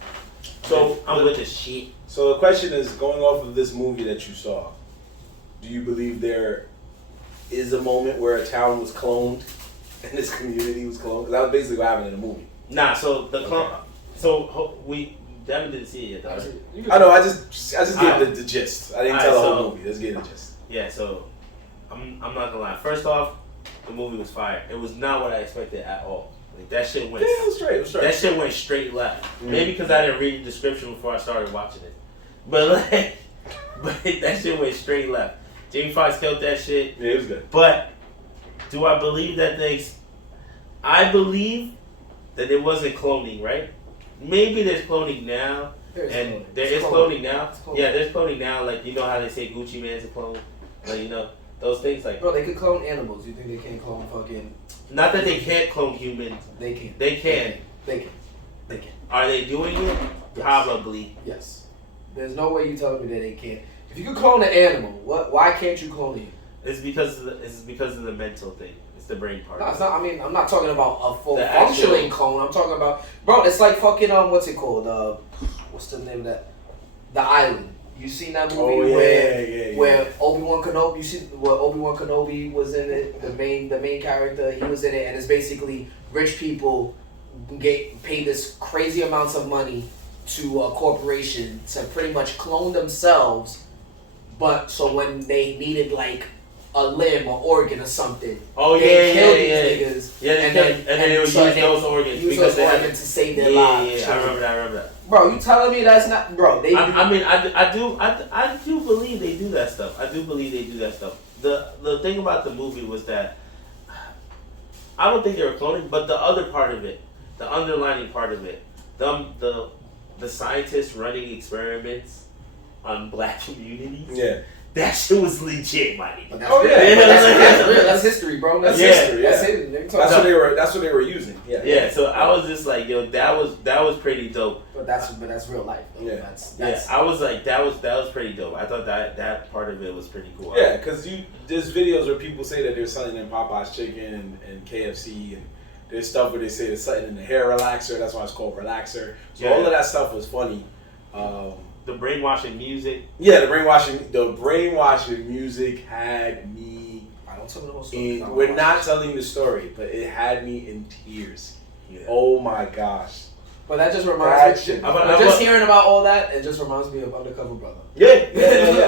So I'm with the shit. So the question is, going off of this movie that you saw, do you believe there is a moment where a town was cloned and this community was cloned? Because that was basically what happened in the movie. Nah, so the clone. So we Devin didn't see it yet, though, right? I know. I just gave the gist. I didn't tell the whole movie. Let's get the gist. Yeah. So I'm not gonna lie. First off, the movie was fire. It was not what I expected at all. Like that shit went. Yeah, it was straight. It was straight. That shit went straight left. Mm-hmm. Maybe because I didn't read the description before I started watching it. But that shit went straight left. Jamie Foxx killed that shit. Yeah, it was good. But do I believe that I believe that it wasn't cloning, right? Maybe there's cloning now. There is cloning now. Yeah, there's cloning now. Like, you know how they say Gucci Mane's a clone? Like, you know, those things like. Bro, they could clone animals. You think they can't clone fucking? Not that they can't clone humans. They can. They can. They can. Are they doing it? Yes. Probably. Yes. There's no way you telling me that they can't. If you could clone an animal, why can't you clone you? It's because of the mental thing. It's the brain part. No, it's not. I mean, I'm not talking about a full The functioning actual- clone. I'm talking about, bro. It's like fucking what's it called? What's the name of that? The Island. You seen that movie where Obi-Wan Kenobi? You see where Obi-Wan Kenobi was in it? The main character. He was in it, and it's basically rich people pay this crazy amounts of money to a corporation to pretty much clone themselves, but so when they needed like a limb or organ or something, they killed these niggas. Yeah, and then they would use those organs because they had to save their lives. Yeah, I remember that. Bro, you telling me that's not, bro? I do believe they do that stuff. I do believe they do that stuff. The thing about the movie was that I don't think they were cloning, but the other part of it, the underlining part of it, the scientists running experiments on black communities. Yeah. That shit was legit, my nigga. That's real. That's history, bro. That's history. Yeah. That's it. That's what they were using. Yeah. Yeah. So I was just like, yo, that was pretty dope. But that's real life. Though. Yeah. That's I was like, that was pretty dope. I thought that part of it was pretty cool. Yeah, because there's videos where people say that they're selling in Popeye's chicken and KFC, and there's stuff where they say there's something in the hair relaxer. That's why it's called relaxer. So all of that stuff was funny. The brainwashing music. Yeah, the brainwashing music had me. I don't tell the whole story. We're not telling the story, but it had me in tears. Yeah. Oh my gosh. But that just reminds me. Just hearing about all that, it just reminds me of Undercover Brother. Yeah.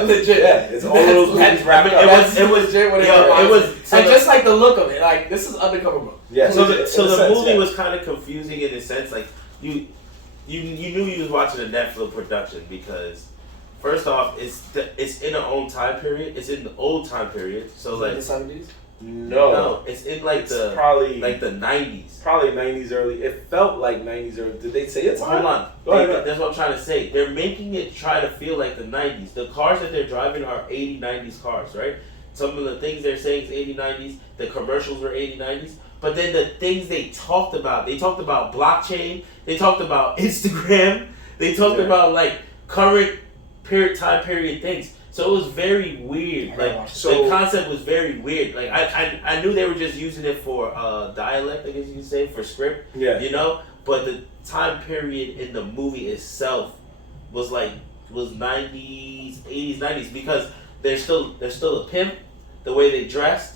Legit. Yeah, it's all of those movies wrapped up. It was legit. And just like the look of it, like this is Undercover Brother. Yeah. So the movie was kind of confusing in a sense, like you knew you was watching a Netflix production because First off, it's in an old time period. It's in the old time period. So like the 70s. No, it's in like it's probably the 90s. Probably 90s early. It felt like 90s early. Did they say it's Hold on. Go ahead. That's what I'm trying to say. They're making it try to feel like the 90s. The cars that they're driving are 80s, 90s cars, right? Some of the things they're saying is 80s, 90s. The commercials were 80s, 90s. But then the things they talked about blockchain. They talked about Instagram. They talked about like current time period things. So it was very weird. Like the concept was very weird. Like I knew they were just using it for dialect, I guess you could say, for script. Yeah. You know? But the time period in the movie itself was 90s, 80s, 90s because they're still a pimp, the way they dressed.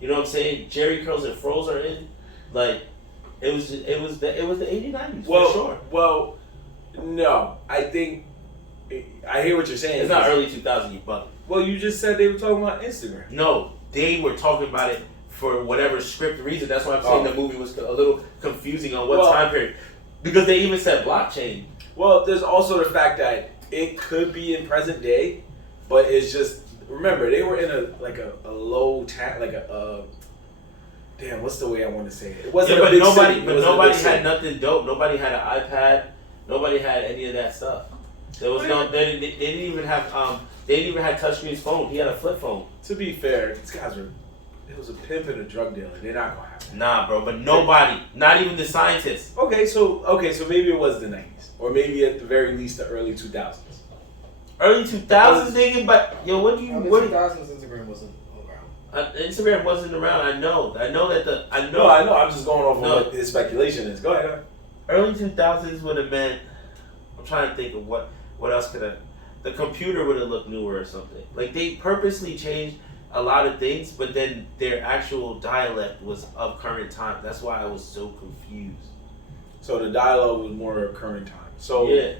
You know what I'm saying? Jerry curls and fros are in. Like it was the 80s, 90s for sure. Well, no. I think I hear what you're saying. It's not early 2000s, you bugging. Well, you just said they were talking about Instagram. No, they were talking about it for whatever script reason. That's why I'm saying the movie was a little confusing on what time period. Because they even said blockchain. Well, there's also the fact that it could be in present day, but it's just, remember, they were in a low town, damn, what's the way I want to say it? It wasn't a big city. Nobody had nothing dope. Nobody had an iPad. Nobody had any of that stuff. There was they didn't even have touchscreen phone. He had a flip phone. To be fair, these guys were, it was a pimp and a drug dealer. They're not gonna have that. Nah, bro, but nobody, not even the scientists. Okay, so maybe it was the 90s, or maybe at the very least the early 2000s. Early 2000s, nigga. But yo, what do you? Early 2000s Instagram wasn't around. Instagram wasn't around. I know that I know. No, I know. I'm just going off of what his speculation is. Go ahead. Early 2000s would have meant. I'm trying to think of what else could have. The computer would have looked newer or something. Like they purposely changed a lot of things, but then their actual dialect was of current time. That's why I was so confused. So the dialogue was more current time. So yeah.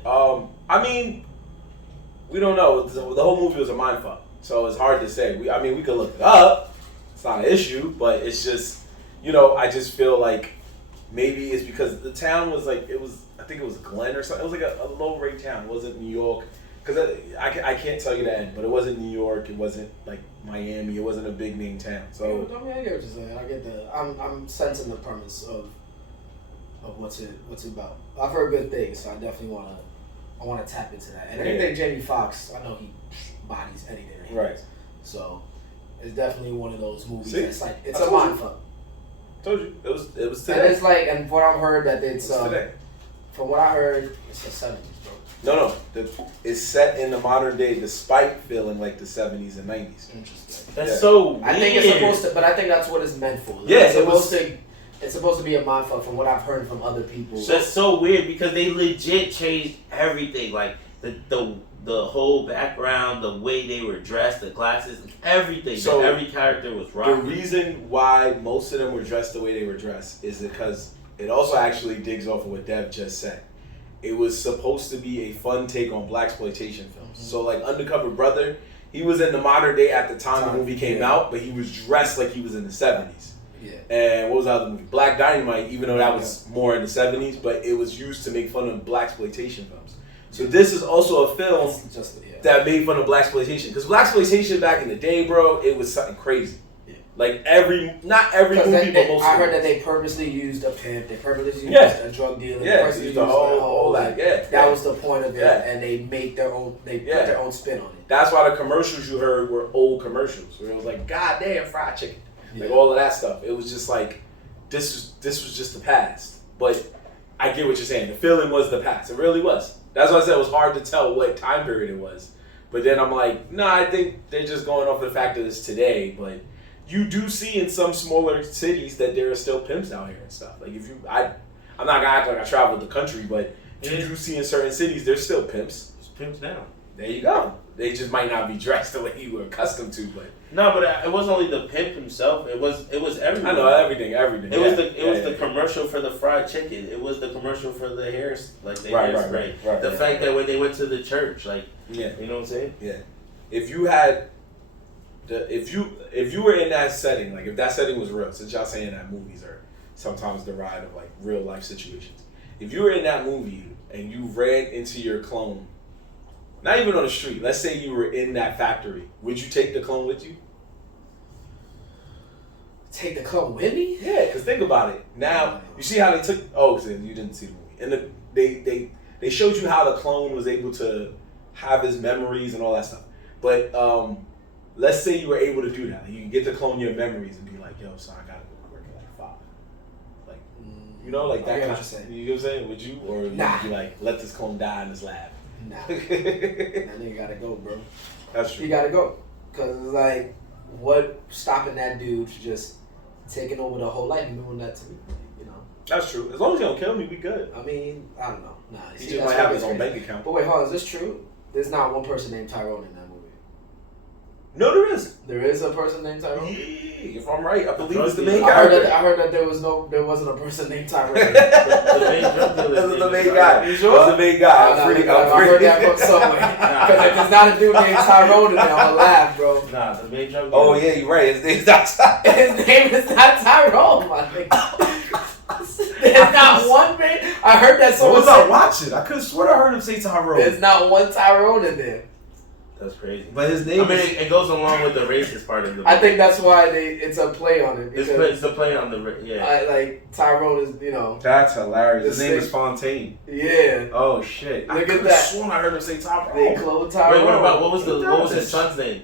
I mean, we don't know. The whole movie was a mindfuck. So it's hard to say. We could look it up. It's not an issue, but it's just, I just feel like maybe it's because the town was like, I think it was Glen or something. It was like a low rate town. It wasn't New York. Because I can't tell you the end, but it wasn't New York. It wasn't like Miami. It wasn't a big name town. So I mean, I get what you're saying. I get I'm sensing the premise of what's it about. I've heard good things, so I definitely want to tap into that. And anything Jamie Foxx, I know he bodies anything. Right. So it's definitely one of those movies. See? That's like it's a mindfuck. Told you it was today. And it's like, and what I've heard that it's today. From what I heard, it's the 70s, bro. No. It's set in the modern day, despite feeling like the 70s and 90s. Interesting. That's so weird. I think it's supposed to, but I think that's what it's meant for. Yeah, it's supposed to be a mindfuck from what I've heard from other people. That's so weird because they legit changed everything. Like the whole background, the way they were dressed, the glasses, everything. So every character was rocking. The reason why most of them were dressed the way they were dressed is because it also actually digs off of what Dev just said. It was supposed to be a fun take on blaxploitation films. Mm-hmm. So like Undercover Brother, he was in the modern day at the time the movie came out, but he was dressed like he was in the 70s. Yeah. And what was the other movie? Black Dynamite, even though that was more in the 70s, but it was used to make fun of blaxploitation films. So this is also a film that made fun of blaxploitation. Because blaxploitation back in the day, bro, it was something crazy. Yeah. Like not every movie, but most. I heard that they purposely used a pimp. They purposely used a drug dealer. Yeah, they used the whole like that was the point of it, and they make their own. They put their own spin on it. That's why the commercials you heard were old commercials, where it was like, "God damn, fried chicken," like all of that stuff. It was just like, this was just the past. But I get what you're saying. The feeling was the past. It really was. That's why I said it was hard to tell what time period it was. But then I'm like, no, I think they're just going off the fact that it's today. But you do see in some smaller cities that there are still pimps out here and stuff. Like I'm not gonna act like I traveled the country, but you do see in certain cities there's still pimps. There's pimps now. There you go. They just might not be dressed the way you were accustomed to, but no, but it wasn't only the pimp himself. It was everything. I know everything. It was the commercial for the fried chicken. It was the commercial for the hair, like the hairspray. Right, the fact that when they went to the church, like you know what I'm saying? Yeah. If you had if you were in that setting, like if that setting was real, since y'all saying that movies are sometimes derived of like real life situations. If you were in that movie and you ran into your clone Not even on the street. Let's say you were in that factory. Would you take the clone with you? Take the clone with me? Yeah, because think about it. Now, you see how they took... Oh, so you didn't see the movie. And they showed you how the clone was able to have his memories and all that stuff. But let's say you were able to do that. You can get the clone your memories and be like, yo, son, I got to go to work at like 5. Like, you know, like that kind of... You know what I'm saying? Would you? Or would you be like, let this clone die in his lab? Nah. That nigga gotta go, bro. That's true. He gotta go. Because it's like, what stopping that dude from just taking over the whole life and doing that to me? You know? That's true. As long as you don't kill me, we good. I mean, I don't know. Nah, he just might have his own bank account. But wait, hold on. Is this true? There's not one person named Tyrone in that movie. No, there isn't. There is a person named Tyrone? Yeah, if I'm right, I believe it's the main guy. I heard that there wasn't a person named Tyrone. The main drug dealer. The main guy. You sure? That's the main guy. I heard that from somewhere. Because if there's not a dude named Tyrone in there, I'm gonna laugh, bro. Nah, the main drug dealer. Oh yeah, you're right. His name's not Tyrone. His name is not Tyrone, my nigga. There's not one man. I heard that someone was I watching? I could have sworn I heard him say Tyrone. There's not one Tyrone in there. That's crazy. But his name. I mean, it goes along with the racist part of the movie. I think that's why it's a play on it. It's a play on the like Tyrone is, you know. That's hilarious. His name is Fontaine. Yeah. Oh shit. Look at that. Sworn I heard him say Tyrone. They Cloned Tyrone. Wait, what was his son's name?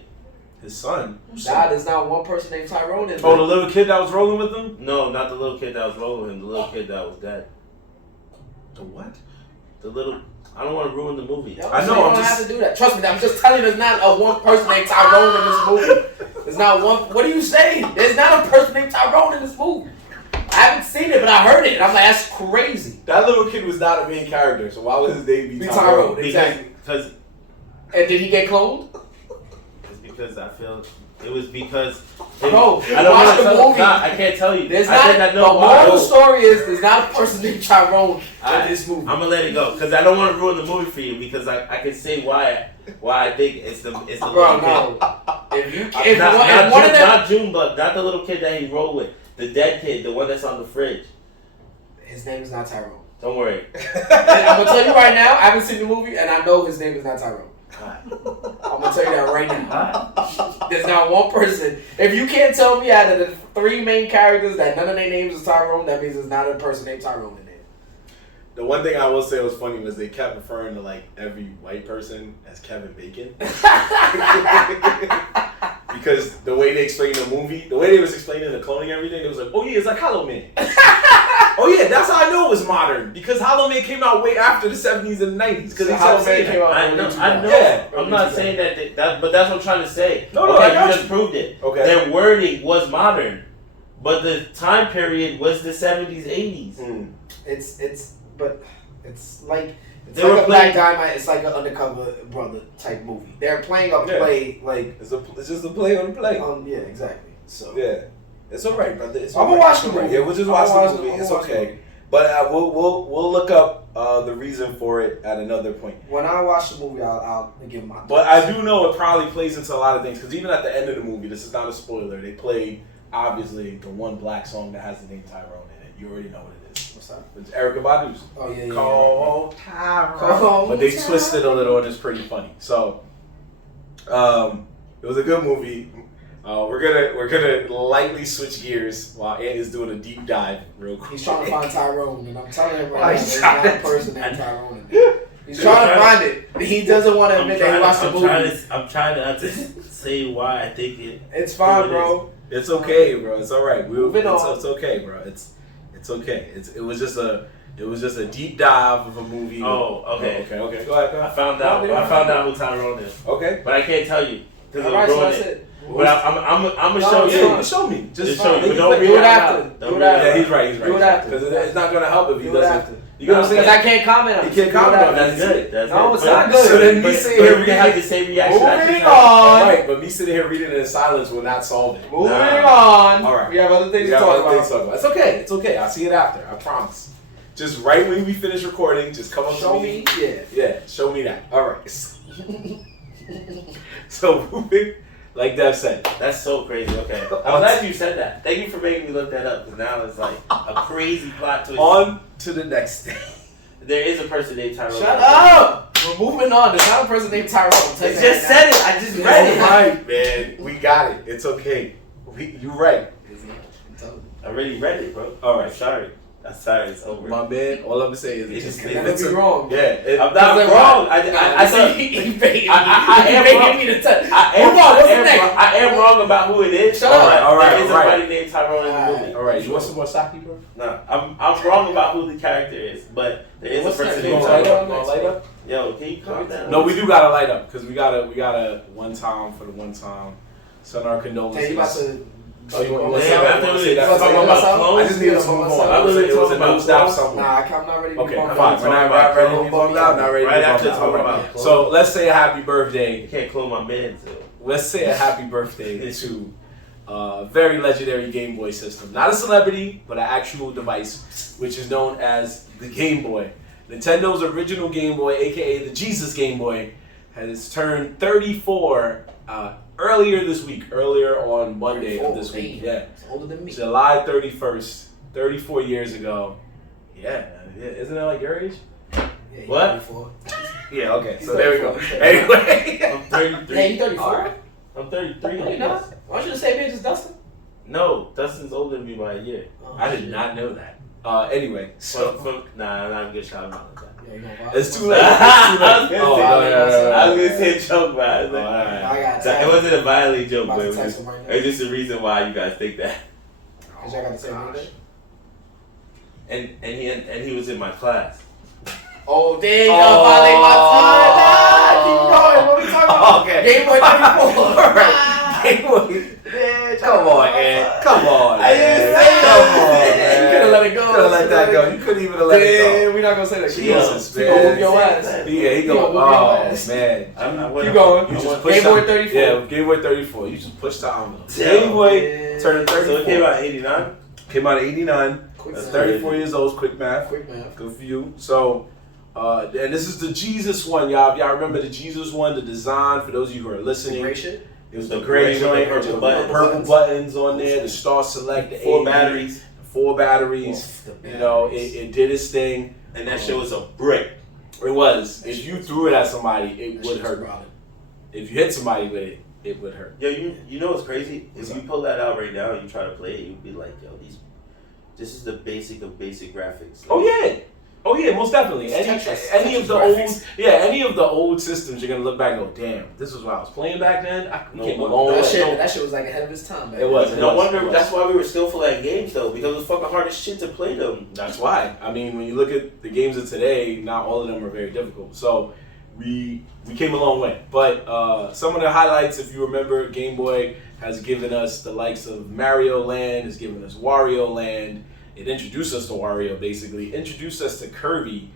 His son? Nah, there's not one person named Tyrone in there. Oh, the little kid that was rolling with him? No, not the little kid that was rolling with him. The little kid that was dead. The what? The little... I don't want to ruin the movie. Yo, I know. You don't have to do that. Trust me. I'm just telling you, there's not a one person named Tyrone in this movie. There's not one. What are you saying? There's not a person named Tyrone in this movie. I haven't seen it, but I heard it, and I'm like, that's crazy. That little kid was not a main character, so why would his name be Tyrone? Exactly. Because. And did he get cloned? It's because I feel. It was because. Bro, I don't watch the movie. Nah, I can't tell you. There's not. The moral of the story is there's not a person named Tyrone in this movie. I'm gonna let it go because I don't want to ruin the movie for you because I can say why I think it's the Bro, little no. kid. If one of them, not Junebug, not the little kid that he rolled with, the dead kid, the one that's on the fridge. His name is not Tyrone. Don't worry. I'm gonna tell you right now. I haven't seen the movie, and I know his name is not Tyrone. I'm gonna tell you that right now. There's not one person. If you can't tell me out of the 3 main characters that none of their names is Tyrone, that means there's not a person named Tyrone in there. The one thing I will say was funny was they kept referring to like every white person as Kevin Bacon. Because the way they explained the movie, the way they was explaining the cloning everything, it was like, oh yeah, it's like Hollow Man. Oh yeah, that's how I know it was modern. Because Hollow Man came out way after the 70s and 90s. Because Hollow Man came out. I know. Yeah. I'm not saying that, but that's what I'm trying to say. No, okay, I got you just proved it. Okay. Their wording was modern, but the time period was the 70s, 80s. It's like They like were a playing- Black Diamond. It's like an Undercover Brother type movie. They're playing a play like. It's just a play on the play. Yeah, exactly. So Yeah. It's alright, brother. It's I'm gonna watch the movie. Yeah, we'll just watch the movie. It's okay. But we'll look up the reason for it at another point. When I watch the movie, I'll give my. But I do know it probably plays into a lot of things because even at the end of the movie, this is not a spoiler. They play obviously the one black song that has the name Tyrone in it. You already know what it is. What's that? It's Erykah Badu's. Oh yeah. Cloned Tyrone. Cloned But they Tyrone. twisted a little and it's pretty funny. So, it was a good movie. We're gonna lightly switch gears while Ant is doing a deep dive real quick. He's trying to find Tyrone, and I'm telling him Why right now, he's there's trying not a to- person named Tyrone in there. He's trying to find it, but he doesn't want to admit that he watched the movie. I'm trying to say why I think it. It's fine, it bro. It's okay, bro. It's all right. Moving on. It's okay, bro. It's okay. It was just a deep dive of a movie. Oh, okay. Okay. Go ahead. I found out who Tyrone is, Okay. but I can't tell you because All right, I'm so ruin that's it. it. But I'm gonna No, show it's you. fine. Yeah, show me. Just fine. show me. But Do don't it read it out after. loud. Do Don't it read it after. Yeah, he's right. Do it after. Because it's not gonna help if he Do it doesn't. after. You know what I'm Because I saying? can't comment on it. He can't comment on That's that. good. That's No, good. it's But- not good. So then me But sitting here we can have the same reaction. Moving on. All right, but me sitting here reading it in silence will not solve it. Moving Nah. on. All right. We have other things We to got talk other about. things to talk about. It's okay. It's okay. I'll see it after. I promise. Just right when we finish recording, just come up Show to me. me. Yeah. Yeah, show me that. All right. So moving, like Dev said. That's so crazy. Okay, I'm glad you said that. Thank you for making me look that up because now it's like a crazy plot twist. On to the next thing. There is a person named Tyrone. Shut up! We're moving on. There's not a person named Tyrone. I just said it. I just read it. Right, man. We got it. It's okay. You're right. I already read it, bro. All right. I'm sorry. It's over. My man, all I'm saying is It just Can never be wrong. Yeah, I'm not wrong. I see he baited me. I am He wrong. baited me to touch. I Move on. What's the next? I am wrong about who it is. Shut up. All right, There is all right. somebody named Tyrone in the movie. All right, you want some more sake, bro? No, I'm wrong about who the character is, but there is What's a person next? named You gonna light Tyrone. up? Light up? Yo, can you calm down? No, we do gotta light up because we gotta one time for the one time. Send our condolences. Hey, you about to? Oh, you want Yeah, to but after we What's talking up? about What's up? clones, I just need to move on. I was It was a talking no about stop clones. somewhere. Nah, I'm not ready to Okay, be bumped fine. out. We're not about ready to be clones. bumped out. Not ready to Right be after bumped talking out. about clones. So let's say a happy birthday. You can't clone my man, so. Let's say a happy birthday to a very legendary Game Boy system. Not a celebrity, but an actual device, which is known as the Game Boy. Nintendo's original Game Boy, aka the Jesus Game Boy, has turned 34 earlier this week. Earlier on Monday of this week. Yeah. It's older than me. July 31st, 34 years ago. Yeah, isn't that like your age? Yeah, What? 34. Yeah, okay. He's So there we go. 34. Anyway. I'm 33. Yeah, you 34? Alright. I'm 33. No, you're not. Aren't you the same age as Dustin? No, Dustin's older than me by a year. Oh, I did shit. not know that. Anyway, so Nah, I'm not a good shot about that. Yeah, you gonna vibe? it's too late. It's too late. Oh, I was gonna say a joke, but I was Oh, like, alright. I got so it wasn't a violent joke, about but to it was text just, him right now. it's just the reason why you guys think that. Cause y'all got the same birthday? And he was in my class. Oh, dang, Oh. y'all violate my time. Nah, keep going. What we talking about? Okay. Game Boy 34. Alright. Game Boy. Man, come on, Ed. Come on. I didn't man. say it. Come on, man. You could've let it go. You could've let that go. You couldn't even have let it Damn, we're not gonna say that. Jesus, Keep going. man. Whoop your ass. go. Yeah, he You go. gonna whoop your Oh, ass. man. Keep going. You just Game pushed Boy the- 34. Yeah, Game Boy 34. You just pushed the envelope. Yeah. Game Boy Yeah. turned 34. So it came out in 89? Came out in 89. Quick That's math. 34 years old. Quick math. Quick math. Good for you. So, and this is the Jesus one, y'all. If y'all remember the Jesus one, the design, for those of you who are listening, Great shit. it was The the gray gray with the joint, purple the buttons. purple buttons on there, the star select, the 4 AV, batteries. 4 batteries. You know, it did its thing. And that shit was a brick. It was. If you threw it at somebody, it would hurt. Problem. If you hit somebody with it, it would hurt. Yo, you know what's crazy? What's If you pull that out right now and you try to play it, you'd be like, yo, this is the basic of basic graphics. Oh yeah. Oh yeah, most definitely. It's Any Tetris of the graphics. any of the old systems, you're gonna look back and go, damn, this was what I was playing back then. I No, came a but long way. That shit was like ahead of its time. Back It was. then. No wonder it was. that's why we were skillful at games though, because it was fucking hard as shit to play them. That's why. I mean, when you look at the games of today, not all of them are very difficult. So we came a long way. But some of the highlights, if you remember, Game Boy has given us the likes of Mario Land, has given us Wario Land. It introduced us to Wario, basically. Introduced us to Kirby.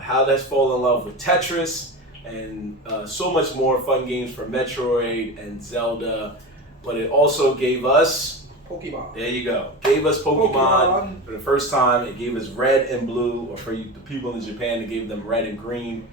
How that's fallen in love with Tetris. And so much more fun games for Metroid and Zelda. But it also gave us... Pokemon. There you go. Gave us Pokemon, Pokemon. for the first time. It gave us red and blue, or for you, the people in Japan, it gave them red and green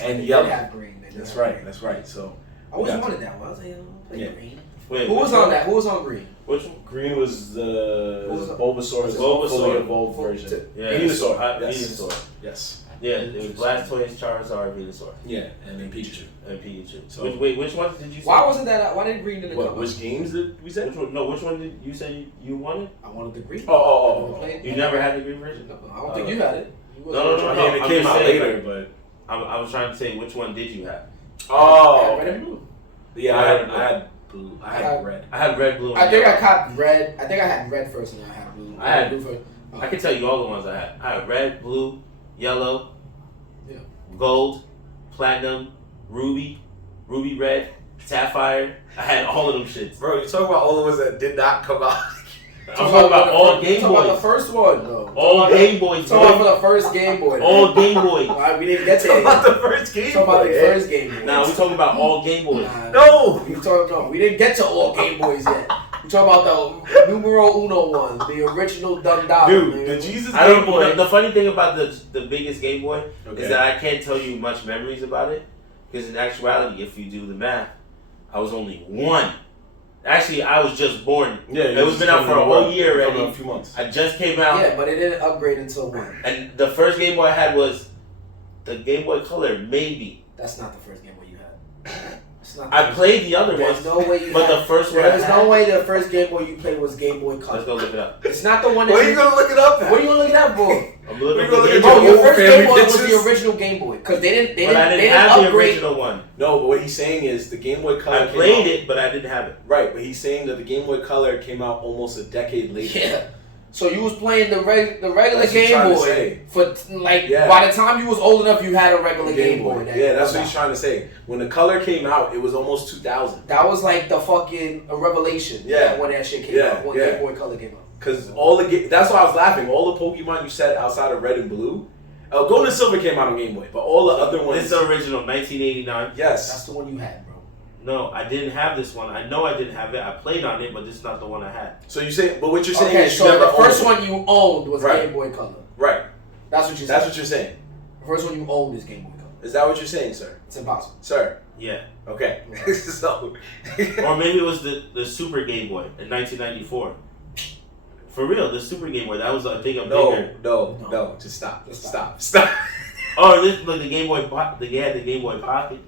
and They yellow. did have green. They did That's have right. green. That's right. So I always Yeah. wanted that one. I was like, play Yeah. green. Wait, Who was which on one? that? Who was on green? Which one? green was the What was it? Bulbasaur's Bulbasaur. fully evolved Full- version. Yeah, Venusaur. Venusaur. Yes. Venusaur. Yes. Yeah, it was Blastoise, Charizard, Venusaur, Yeah, and then Pikachu. and Pikachu. So- Which one did you say? Why wasn't that? Why didn't green didn't come? Which games did we say? Which one? No, which one did you say you wanted? I wanted the green. Oh. I never played- You never had the green version? No, I don't think you had it. You No, wasn't- no, no. It I'm came just out saying, later, like- but I was trying to say which one did you have? oh, I had red and blue. yeah, I had blue. I I had had- red. I had red, blue, and I think I yellow. caught red. I think I had red first, and then I had blue. I had- blue first. I can tell you all the ones I had. I had red, blue, yellow, Yeah. gold, platinum, ruby, ruby red, sapphire. I had all of them shits. Bro, you talking about all the ones that did not come out. I'm talking about all Game Talking about the Boys. first one, though. All Game Boys. Talking about boy. for the first Game Boy. All Game Boys. Alright, we didn't get to Talking it. about the first game. Talking about the Boy, first Game Boy. Now we talking about all Game Boys. No. We didn't get to all Game Boys yet. We talking about the numero uno ones, the original dumb dollar. Dude, man. the Jesus I Game don't. Boy. The funny thing about the biggest Game Boy Okay. is that I can't tell you much memories about it because in actuality, if you do the math, I was only one. Actually, I was just born. Yeah, It was been out for a whole year already. A few months. I just came out, Yeah, but it didn't upgrade until when? and the first Game Boy I had was The Game Boy Color, maybe. That's not the first Game Boy you had. It's not. I played the other There's ones. no way you. But had, the first one. There's no way the first Game Boy you played was Game Boy Color. Let's go look it up. It's not the one that. What are you gonna look it up at? What are you gonna look it up for? I'm looking We're at gonna the look Game at Oh, Boy. your old first family Game Boy was pictures? the original Game Boy because they But I didn't have the upgrade. original one. No, but what he's saying is the Game Boy Color. I played it, but I didn't have it. Right, but he's saying that the Game Boy Color came out almost a decade later. Yeah. So you was playing the regular That's what he's Game trying to Boy say. for like Yeah. by the time you was old enough, you had a regular Game Boy. Yeah, that's what he's trying to say. When the Color came out, it was almost 2000. That was like the fucking a revelation. Yeah. When that shit came Yeah, out. When yeah. Game Boy Color came out. Because that's why I was laughing. All the Pokemon you said outside of Red and Blue, Gold and Silver came out on Game Boy, but all the other ones. This is the original, 1989. Yes. That's the one you had, bro. No, I didn't have this one. I know I didn't have it. I played on it, but this is not the one I had. So you say, but what you're saying Okay, is you so never the first owned it. one you owned was Right. Game Boy Color. Right. That's what you're saying. That's what you're saying. The first one you owned is Game Boy Color. Is that what you're saying, sir? It's impossible. Sir. Yeah. Okay. So. Or maybe it was the Super Game Boy in 1994. For real, the Super Game Boy. That was, I think, a bigger. No. Just stop. Just Stop. Oh, this like the Game Boy. They had the Game Boy Pocket.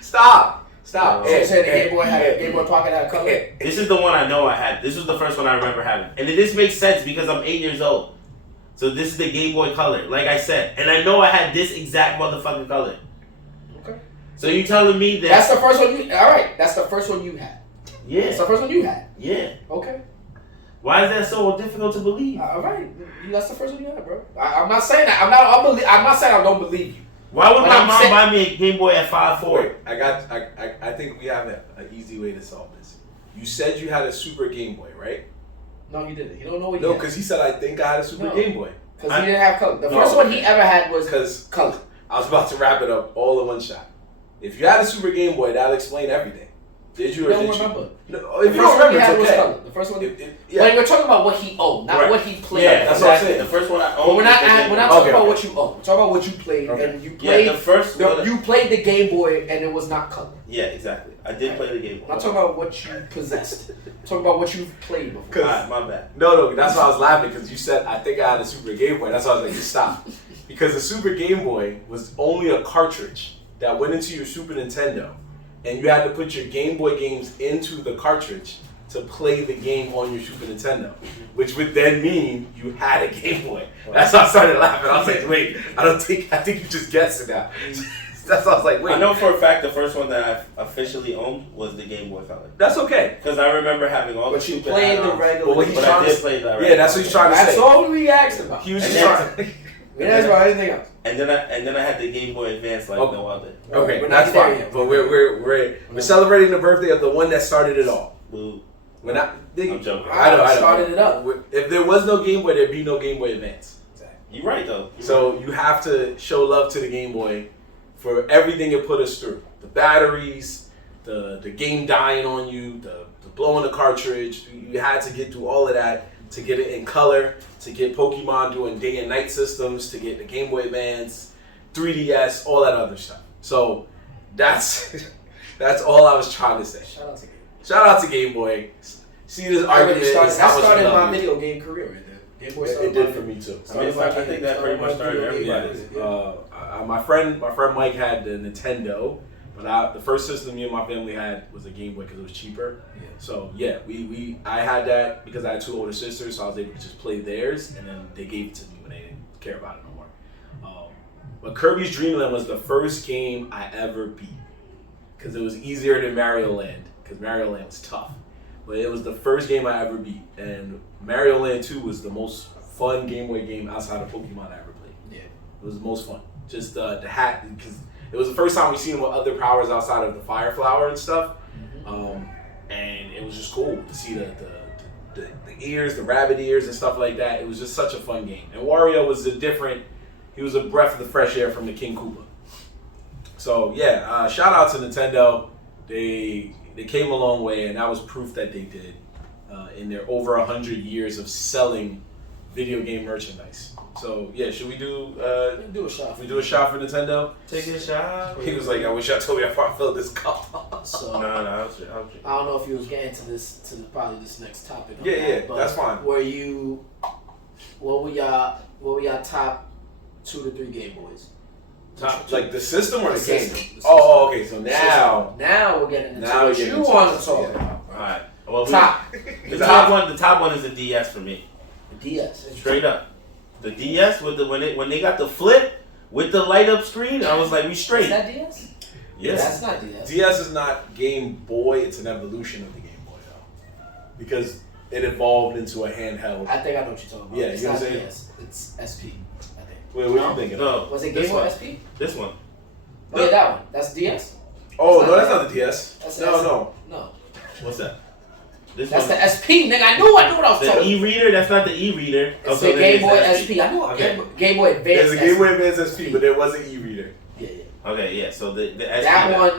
Stop. So you said the Game Boy had Game Boy Pocket had color. This is the one I know I had. This was the first one I remember having, and this makes sense because I'm 8 years old. So this is the Game Boy Color, like I said, and I know I had this exact motherfucking color. Okay. So you telling me that? That's the first one you. All right. That's the first one you had. That's Yeah. the first one you had. Yeah. Okay. Why is that so difficult to believe? All right. That's the first one you had, bro. I'm not saying that. I'm not saying I don't believe you. Why would But my I'm mom saying- buy me a Game Boy at 5'4"? Wait, I think we have an easy way to solve this. You said you had a Super Game Boy, right? No, you didn't. You don't know what No, you had. because he said I think I had a Super No. Game Boy. Because he didn't have color. The No, first one okay. he ever had was Because color. I was about to wrap it up all in one shot. If you had a Super Game Boy, that'll explain everything. Did you or I don't did remember. you? No, The if you first don't one he remember, had it's was okay. color. The first one. Yeah. But we're talking about what he owned, not Right. what he played. Yeah, that's what I'm exactly. saying. The first one I But owned. we're not talking Okay. about what you own. We're talking about what you played, Okay. and you played. Yeah, the first one. you played the Game Boy, and it was not color. Yeah, exactly. I did play the Game Boy. I'm not talking about what you possessed. I'm talking about what you've played before. Alright, my bad. No, that's why I was laughing because you said I think I had a Super Game Boy. That's why I was like, you stop. Because the Super Game Boy was only a cartridge that went into your Super Nintendo, and you had to put your Game Boy games into the cartridge to play the game on your Super Nintendo, which would then mean you had a Game Boy. That's why I started laughing. I was like, wait, I think you just guessed it now. That's why I was like, wait. I know for a fact the first one that I officially owned was the Game Boy Color. That's okay. Because I remember having all the But you stupid played the add-ons. regular. But what he's But trying I did to play that. Yeah, that's what he's trying to That's say. all we asked about. He was And just then- trying. We didn't ask about anything else. And then I had the Game Boy Advance like Okay. no other. Okay, We're not that's there fine. yet. But we're celebrating the birthday of the one that started it all. Boo. We're not. I'm joking. I know. Started it up. If there was no Game Boy, there'd be no Game Boy Advance. You're right though. So you have to show love to the Game Boy for everything it put us through. The batteries, the game dying on you, the blowing the cartridge. You had to get through all of that to get it in color, to get Pokemon doing day and night systems, to get the Game Boy Advance, 3DS, all that other stuff. So that's all I was trying to say. Shout out to Game Boy. Shout out to Game Boy. See this argument. That is how much we started love my you. video game career right there. Game Boy started It did my for video- me too. I mean, I think that pretty much started everybody's. My friend Mike had the Nintendo, but the first system me and my family had was a Game Boy because it was cheaper. Yeah. So yeah, I had that because I had two older sisters, so I was able to just play theirs, and then they gave it to me when they didn't care about it no more. But Kirby's Dream Land was the first game I ever beat because it was easier than Mario Land because Mario Land was tough. But it was the first game I ever beat, and Mario Land 2 was the most fun Game Boy game outside of Pokemon I ever played. Yeah. It was the most fun. Just the hat, because it was the first time we seen him with other powers outside of the Fire Flower and stuff. And it was just cool to see the ears, the rabbit ears and stuff like that. It was just such a fun game. And Wario was he was a breath of the fresh air from the King Koopa. So yeah, shout out to Nintendo. They came a long way, and that was proof that they did in their over 100 years of selling video game merchandise. So yeah, should we do Do a shot. we do a shot for Nintendo? Take a shot. He was like, I wish I told you I filled this cup. So No, I was I don't know if you was getting to probably this next topic. on Yeah, that, yeah, but that's fine. What were y'all top 2 to 3 Game Boys? Like the system or the game? system. Oh, okay. So now we're getting into now what we're you getting want into to talk it. about. All right. Well, Top. the top one is the DS for me. The DS. Straight up. The DS with the when they got the flip with the light up screen, I was like, we straight. Is that DS? Yes. That's not DS. DS is not Game Boy. It's an evolution of the Game Boy, though, because it evolved into a handheld. I think I know what you're talking about. Yeah, it's you know not what I'm saying? DS. It's SP. I think. Wait, what are you thinking? No. Was it This Game Boy one. SP? This one. Oh yeah, that one. That's DS. Oh That's no, not that's not the DS. That's No. No. What's that? This That's one. the SP, nigga. I knew what I was The talking. e-reader. That's not the e-reader. It's the Game Boy SP. I knew Okay. Game Boy Advance. There's a Game Boy SP. Advance SP, but there was an e-reader. Yeah. Okay, yeah. So the SP.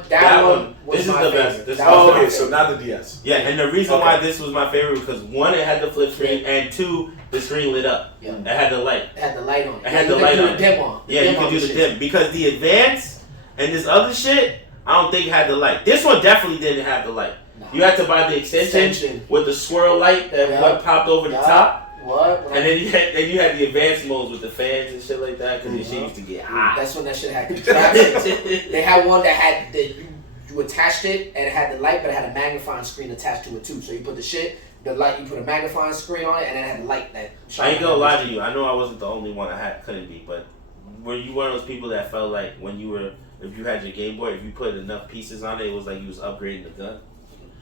That one was This is my the favorite. best. This That is Oh, was the okay. my So favorite. not the DS. Yeah, and the reason Okay. why this was my favorite because one, it had the flip screen, and two, the screen lit up. Yeah. It had the light. It had the light on it. It had You the could light do on the it. dim on. Yeah, you could do the dim because the advance and this other shit, I don't think had the light. This one definitely didn't have the light. Nah. You had to buy the extension with the swirl light that Yeah. what popped over the Yeah. top. What? And then you had the advanced modes with the fans and shit like that because the shit used to get hot. That's when that shit had contraptions. They had one that had you attached it and it had the light, but it had a magnifying screen attached to it too. So you put the light, you put a magnifying screen on it, and then it had the light that. I ain't gonna lie to you. I know I wasn't the only one. Couldn't be, but were you one of those people that felt like when you were, if you had your Game Boy, if you put enough pieces on it, it was like you was upgrading the gun?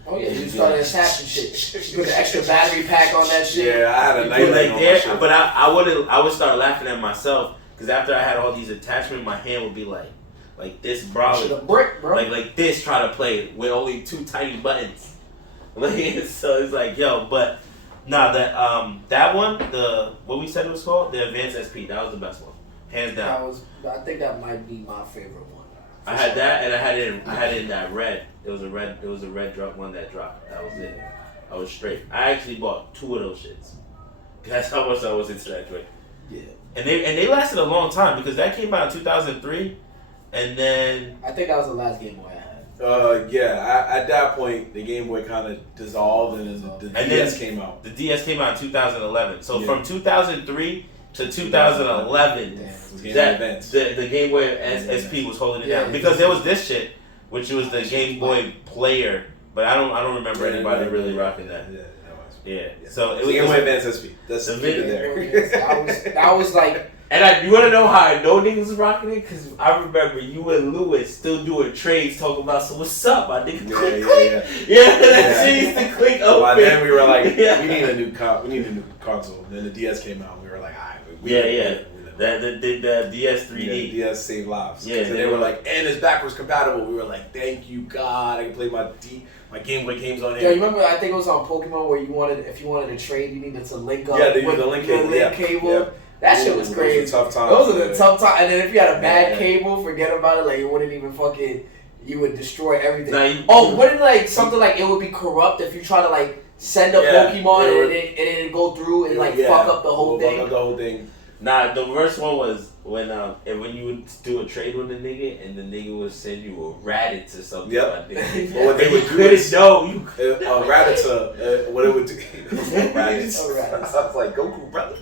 Oh yeah, you started attaching shit. You put an extra battery pack on that shit. Yeah, I had a You night put light like on there, my shit. but I would start laughing at myself because after I had all these attachments, my hand would be like this, bro. Shit, a brick, bro. Like this, trying to play it with only two tiny buttons. Like so, it's like yo, but nah, that one, the what we said it was called, the Advanced SP, that was the best one, hands down. I think that might be my favorite one. I had that, and I had it in that red. It was a red drop one that dropped. That was it. I was straight. I actually bought 2 of those shits. That's how much I was into that joint. Yeah. And they lasted a long time because that came out in 2003, and then I think that was the last Game Boy I had. At that point, the Game Boy kind of dissolved, and then the DS came out. the DS came out in 2011. So Yeah. from 2003 to 2011, the Game Boy SP was holding it down because there was this shit, which was the Game Boy Player, but I don't remember anybody really rocking that. Yeah. So it was Game Boy Advance SP. That's the the video there. That was like. And you want to know how I know niggas was rocking it? Because I remember you and Lewis still doing trades talking about, so what's up, my nigga? Click, click. Yeah, that shit used to click open. By then we were like, Yeah. we need a new console. Then the DS came out. We were like, alright. The DS 3D. Yeah, DS saved lives. Yeah, and they were like, and it's backwards compatible. We were like, thank you God, I can play my Game Boy games on Yeah, here. you remember? I think it was on Pokemon where if you wanted to trade, you needed to link up. Yeah, they with used the link your cable. cable. Yeah. That shit was crazy. Those were tough times. Those are the tough times. And then if you had a bad Yeah. cable, forget about it. Like it wouldn't even fucking. You would destroy everything. Now Wouldn't like something like it would be corrupt if you try to like send a Pokemon and it didn't go through and like fuck up the whole thing. Fuck up the whole thing. Nah, the worst one was when you would do a trade with a nigga and the nigga would send you a Raditz or something. Yep. Like that. But what they would do couldn't is know you. Raditz, what it would do. Raditz. Raditz. I was like, Goku, brother.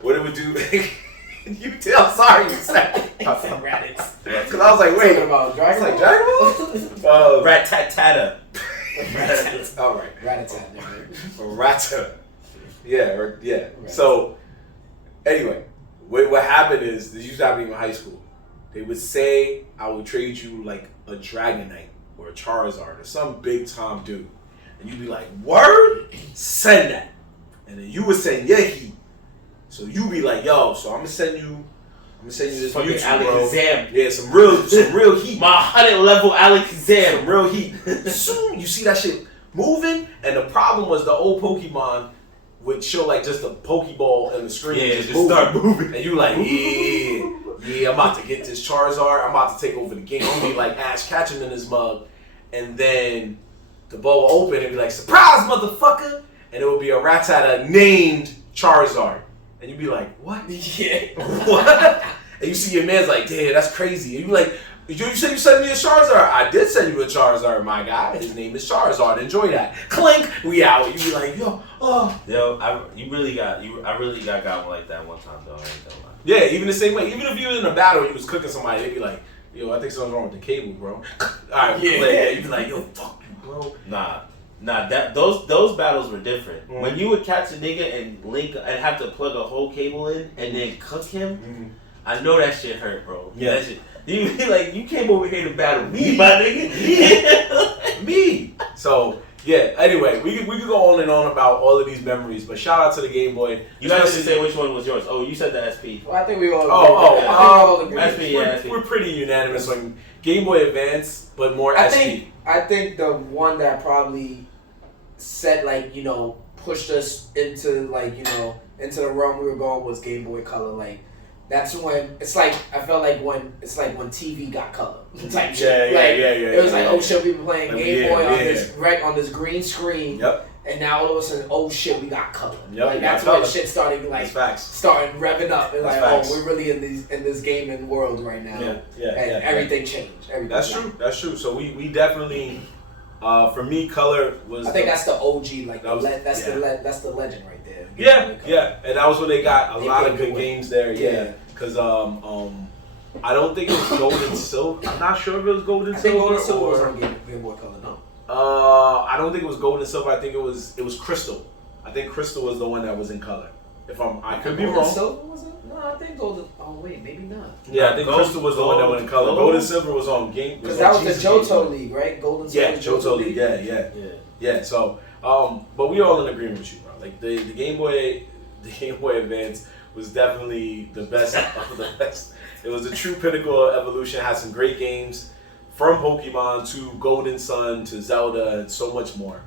What it would do. You tell. Sorry, you said. Raditz. Because I was like, wait. Talking about Dragon It's Ball? like Dragon Ball? Rat-tat-tatta. All right. Raditz. Rata. Yeah. Right. So, anyway, what happened is, this used to happen in high school. They would say, I will trade you like a Dragonite or a Charizard or some big time dude. And you'd be like, word? Send that. And then you would say, yeah, he. So you be like, yo, so I'm gonna send you this Fucking YouTube, bro. Alakazam. Yeah, some real heat. My 100 level Alakazam. Some real heat. Soon you see that shit moving, and the problem was the old Pokemon would show like just a Pokeball in the screen. Yeah, just just start moving. And you like, yeah, I'm about to get this Charizard. I'm about to take over the game. I'm gonna be like Ash Ketchum in his mug, and then the ball will open and be like, surprise, motherfucker! And it would be a Rattata named Charizard. And you'd be like, what? Yeah. What? And you see your man's like, damn, that's crazy. And you be like, You said you sent me a Charizard. I did send you a Charizard, my guy. His name is Charizard. Enjoy that. Clink. We out. You be like, yo, I really got one like that one time though. I ain't gonna lie. Yeah, even the same way. Even if you was in a battle and you was cooking somebody, they'd be like, yo, I think something's wrong with the cable, bro. Alright, yeah. You'd be like, yo, fuck you, bro. Nah, those battles were different. Mm. When you would catch a nigga and link and have to plug a whole cable in and then cook him, I know that shit hurt, bro. Yeah. That shit. You be like, you came over here to battle me, my nigga. Me. So, yeah, anyway, we could go on and on about all of these memories, but shout out to the Game Boy. You guys didn't say which one was yours. Oh, you said the SP. Well, I think we all SP, yeah. We're pretty unanimous on Game Boy Advance, but more SP. I think the one that probably set, like, you know, pushed us into, like, you know, into the realm we were going was Game Boy Color. Like, that's when it's like I felt like when TV got color type shit. It was like, oh shit, we been playing Game Boy on this green screen. Yep. And now all of a sudden, oh shit, we got color. Yep, like that's when shit started starting revving up. And like, facts. oh, we're really in this gaming world right now. Everything changed. Everything. That's true. So we definitely, for me, color was. I think that's the OG. Like that's the legend right there. Yeah, and that was when they got a lot of good games there. Yeah, because I don't think it was Gold and Silver. I'm not sure if it was Gold and Silver. Gold and Silver was on Game Boy Color. No. I don't think it was Gold and Silver. I think it was Crystal. I think Crystal was the one that was in color. I could be wrong. Gold and Silver was it? No, I think Gold. Oh wait, maybe not. Yeah, I think Crystal was the one that went in color. Gold and Silver was on Game. Because that was the Johto League, right? Gold and Silver. Yeah, Johto League. Yeah. So, but we all in agreement with you, bro. Like the Game Boy Advance was definitely the best of the best. It was a true pinnacle of evolution. It had some great games. From Pokemon to Golden Sun to Zelda and so much more.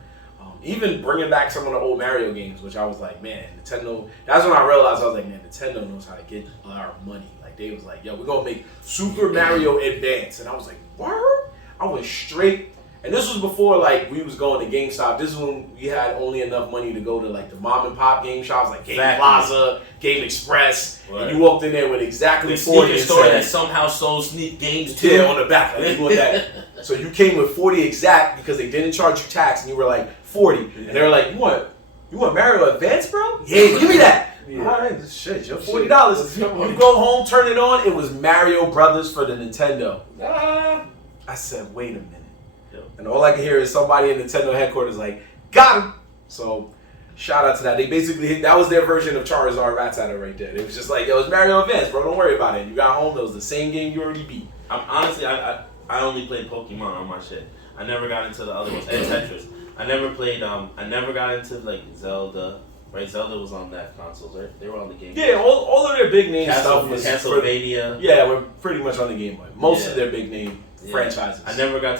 Even bringing back some of the old Mario games, which I was like, man, Nintendo. That's when I realized I was like, man, Nintendo knows how to get our money. Like they was like, yo, we're gonna make Super Mario Advance, and I was like, what? I went straight. And this was before like we was going to GameStop. This is when we had only enough money to go to like the mom and pop game shops like Game Plaza, Game Express, and you walked in there with exactly 40 and store that somehow sold sneak games too. Yeah, on the back. Like, you want that. So you came with 40 exact because they didn't charge you tax, and you were like 40, and they were like, you want Mario Advance, bro? Yeah, give me that. Yeah. All right, this shit, you're $40. You go home, turn it on. It was Mario Brothers for the Nintendo. I said, wait a minute. And all I can hear is somebody in Nintendo headquarters like, got him. So, shout out to that. They basically, that was their version of Charizard Rattata right there. It was just like, yo, it's Mario Advance, bro. Don't worry about it. You got home, it was the same game you already beat. Honestly, I only played Pokemon on my shit. I never got into the other ones. And Tetris. I never played, I never got into like Zelda. Right, Zelda was on that consoles, right? They were on the Game Boy. Yeah, all of their big name stuff was Castlevania. We're pretty much on the Game Boy. Most of their big name franchises. I never got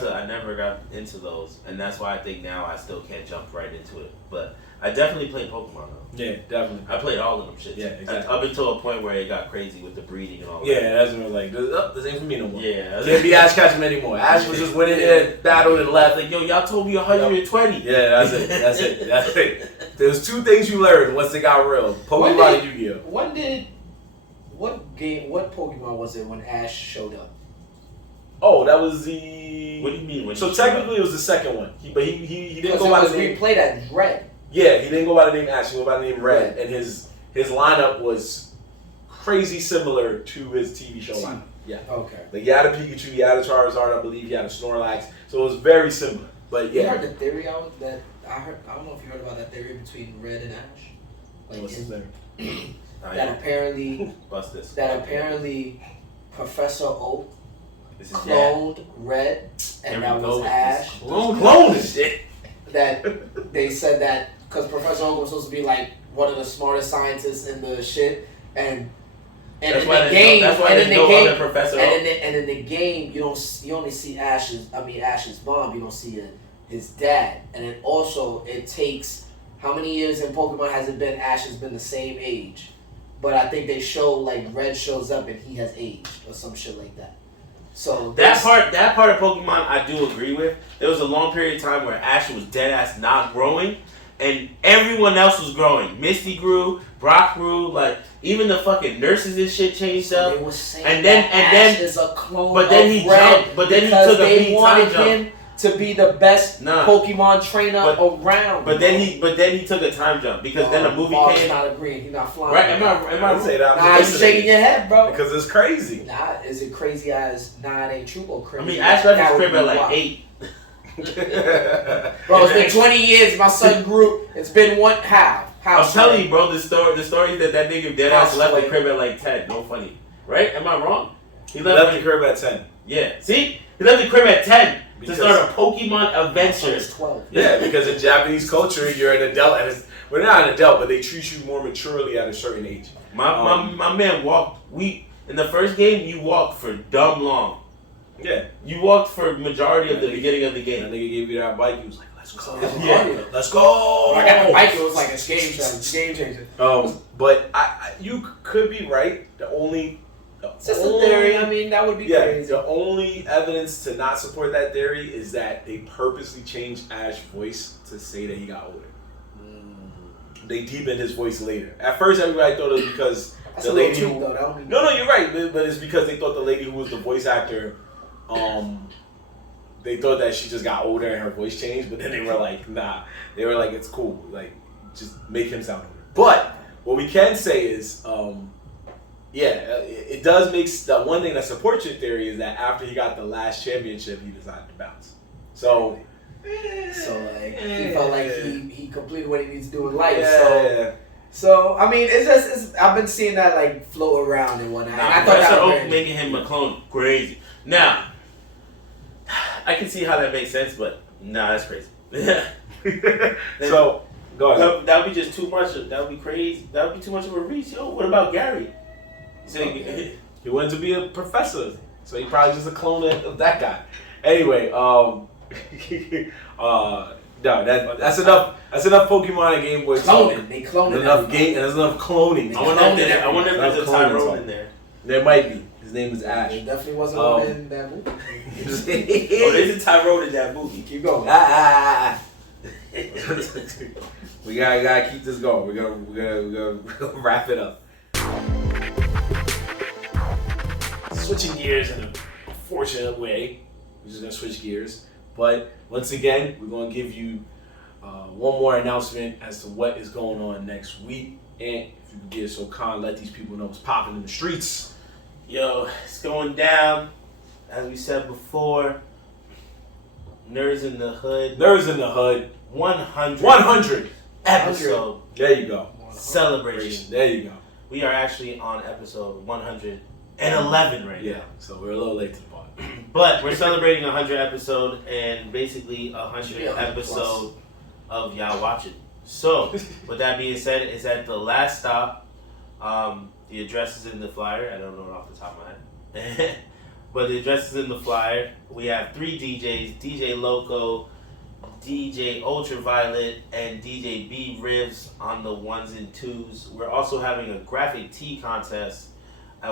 into those, and that's why I think now I still can't jump right into it. But I definitely played Pokemon though. Yeah, definitely. I played all of them shits. Yeah, exactly. Up until a point where it got crazy with the breeding and all that. Yeah, that's when I was like, this ain't for me no more. Yeah. Can't be Ash Ketchum anymore. Ash was just winning in, battled and left. Like, yo, y'all told me 120. Yeah, that's it. There's two things you learned once it got real. Pokemon and Yu-Gi-Oh. What Pokemon was it when Ash showed up? Oh, that was the... What do you mean? So technically it was the second one. He didn't go by the name... We played as Red. Yeah, he didn't go by the name Ash, he went by the name Red. And his lineup was crazy similar to his TV show lineup. Yeah. Okay. Like he had a Pikachu, he had a Charizard, I believe, he had a Snorlax. So it was very similar. But yeah. You heard the theory I don't know if you heard about that theory between Red and Ash. Like, what's his name? That apparently Professor Oak cloned Red, and that was Ash. Clone shit. That they said that because Professor Oak was supposed to be like one of the smartest scientists in the shit, and in the game, and in the game, you only see Ash's mom. You don't see his dad, and then also it takes how many years in Pokemon has it been? Ash has been the same age, but I think they show like Red shows up and he has aged or some shit like that. So that part of Pokemon I do agree with. There was a long period of time where Ash was dead ass not growing, and everyone else was growing. Misty grew, Brock grew, like even the fucking nurses and shit changed up. They were saying And then Ash is a clone but then of he Red jumped. But then he because took a they big wanted time him jump. to be the best Nah. Pokemon trainer around. But then he took a time jump because then the movie Mark's came. not agreeing. He's not flying. Right? Am I say that? Nah, you shaking your head, bro. Because it's crazy. Nah, is it crazy as it ain't true or crazy? I mean, Ash left That his would crib be at like wild. 8. Bro, it's been 20 years. My son grew. It's been one how? I'm telling you, bro. The story that nigga dead ass left the Houseway. crib at like 10. No funny, right? Am I wrong? He left the crib at 10. Yeah. See, he left the crib at 10 Because- to start a Pokemon My son adventure. is 12. Yeah, because in Japanese culture, you're an adult. Well, not an adult, but they treat you more maturely at a certain age. My man walked. In the first game, you walked for dumb long. Yeah. You walked for majority of the beginning of the That game. nigga gave you that bike. He was like, "Let's go, Yeah. let's go." When I got the bike, it was like a game changer. But you could be right. It's just a theory. I mean, that would be crazy. The only evidence to not support that theory is that they purposely changed Ash's voice to say that he got older. They deepened his voice later. At first, everybody thought it was because That's the a little lady. tweak, though. That don't mean No, you're right, but it's because they thought the lady who was the voice actor, they thought that she just got older and her voice changed. But then they were like, nah. They were like, it's cool. Like, just make him sound older. But what we can say is, it does make the one thing that supports your theory is that after he got the last championship, he decided to bounce. So like he felt like he completed what he needs to do in life. Yeah. So I mean, it's I've been seeing that like float around and whatnot. And I thought Professor that was Oak very making him a clone crazy. Now, I can see how that makes sense, but nah, that's crazy. So go ahead. That would be just too much. That would be crazy. That would be too much of a reach. Yo, what about Gary? He wanted to be a professor, so he probably just a clone of that guy. Anyway, no, that's enough. That's enough Pokemon and Game Boy. cloning. They cloning Enough game, and there's enough cloning. I wonder if there's a Cloning Tyrone talk. in there. There might be. His name is Ash. There definitely wasn't one in that movie. Oh, there's a Tyrone in that movie. Keep going. We gotta keep this going. We're gonna wrap it up. Switching gears in a fortunate way. We're just gonna switch gears. But once again, we're gonna give you one more announcement as to what is going on next week. And if you could get so kind, let these people know what's popping in the streets. Yo, it's going down. As we said before, Nerds in the Hood. Nerds in the Hood. 100 episode There you go. celebration. There you go. We are actually on episode 111 right Yeah. now. So we're a little late to the party. But we're celebrating 100 episode and basically 100 Yeah, 100 episode of y'all watching. So, with that being said, it's at the last stop. The address is in the flyer. I don't know it off the top of my head. But the address is in the flyer. We have 3 DJs, DJ Loco, DJ Ultraviolet, and DJ B Rivs on the 1s and 2s. We're also having a graphic tee contest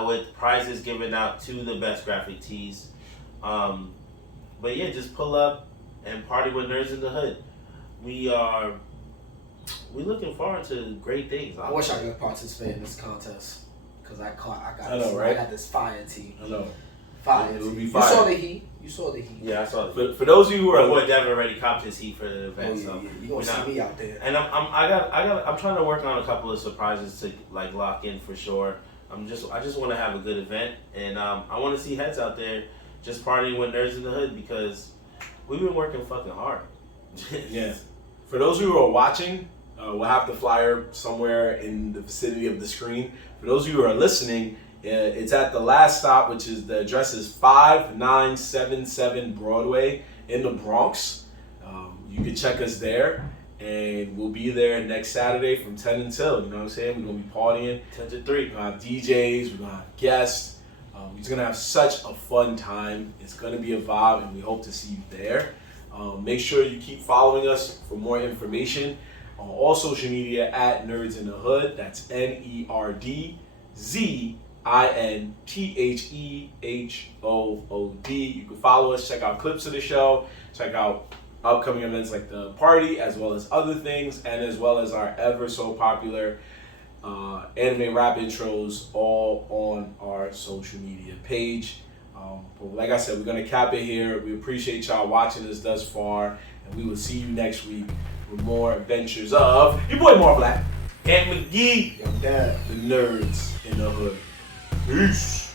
with prizes given out to the best graphic tees. But yeah, just pull up and party with Nerds in the Hood. We're looking forward to great things. I wish I could participate in this contest because I got this fire team. I know. Fire. It would be You fire. saw the heat. You saw the heat. Yeah, I saw it. For those of you who My are boy Devin already copped his heat for the Oh, event, yeah, so yeah. You gonna see me out there. and I'm trying to work on a couple of surprises to like lock in for sure. I just want to have a good event, and I want to see heads out there just partying with Nerds in the Hood because we've been working fucking hard. Yeah. For those who are watching, we'll have the flyer somewhere in the vicinity of the screen. For those of you who are listening, it's at the last stop, which is the address is 5977 Broadway in the Bronx. You can check us there, and we'll be there next Saturday from 10 until. You know what I'm saying? We're gonna be partying. 10 to 3. We're gonna have DJs. We're gonna have guests. We're just gonna have such a fun time. It's gonna be a vibe, and we hope to see you there. Make sure you keep following us for more information on all social media at Nerds in the Hood. That's NERDZINTHEHOOD. You can follow us, check out clips of the show, check out upcoming events like the party, as well as other things, and as well as our ever so popular anime rap intros, all on our social media page. But like I said, we're gonna cap it here. We appreciate y'all watching us thus far, and we will see you next week with more adventures of your boy More Black and McGee. Yo, Dad. the nerds in the hood. Peace.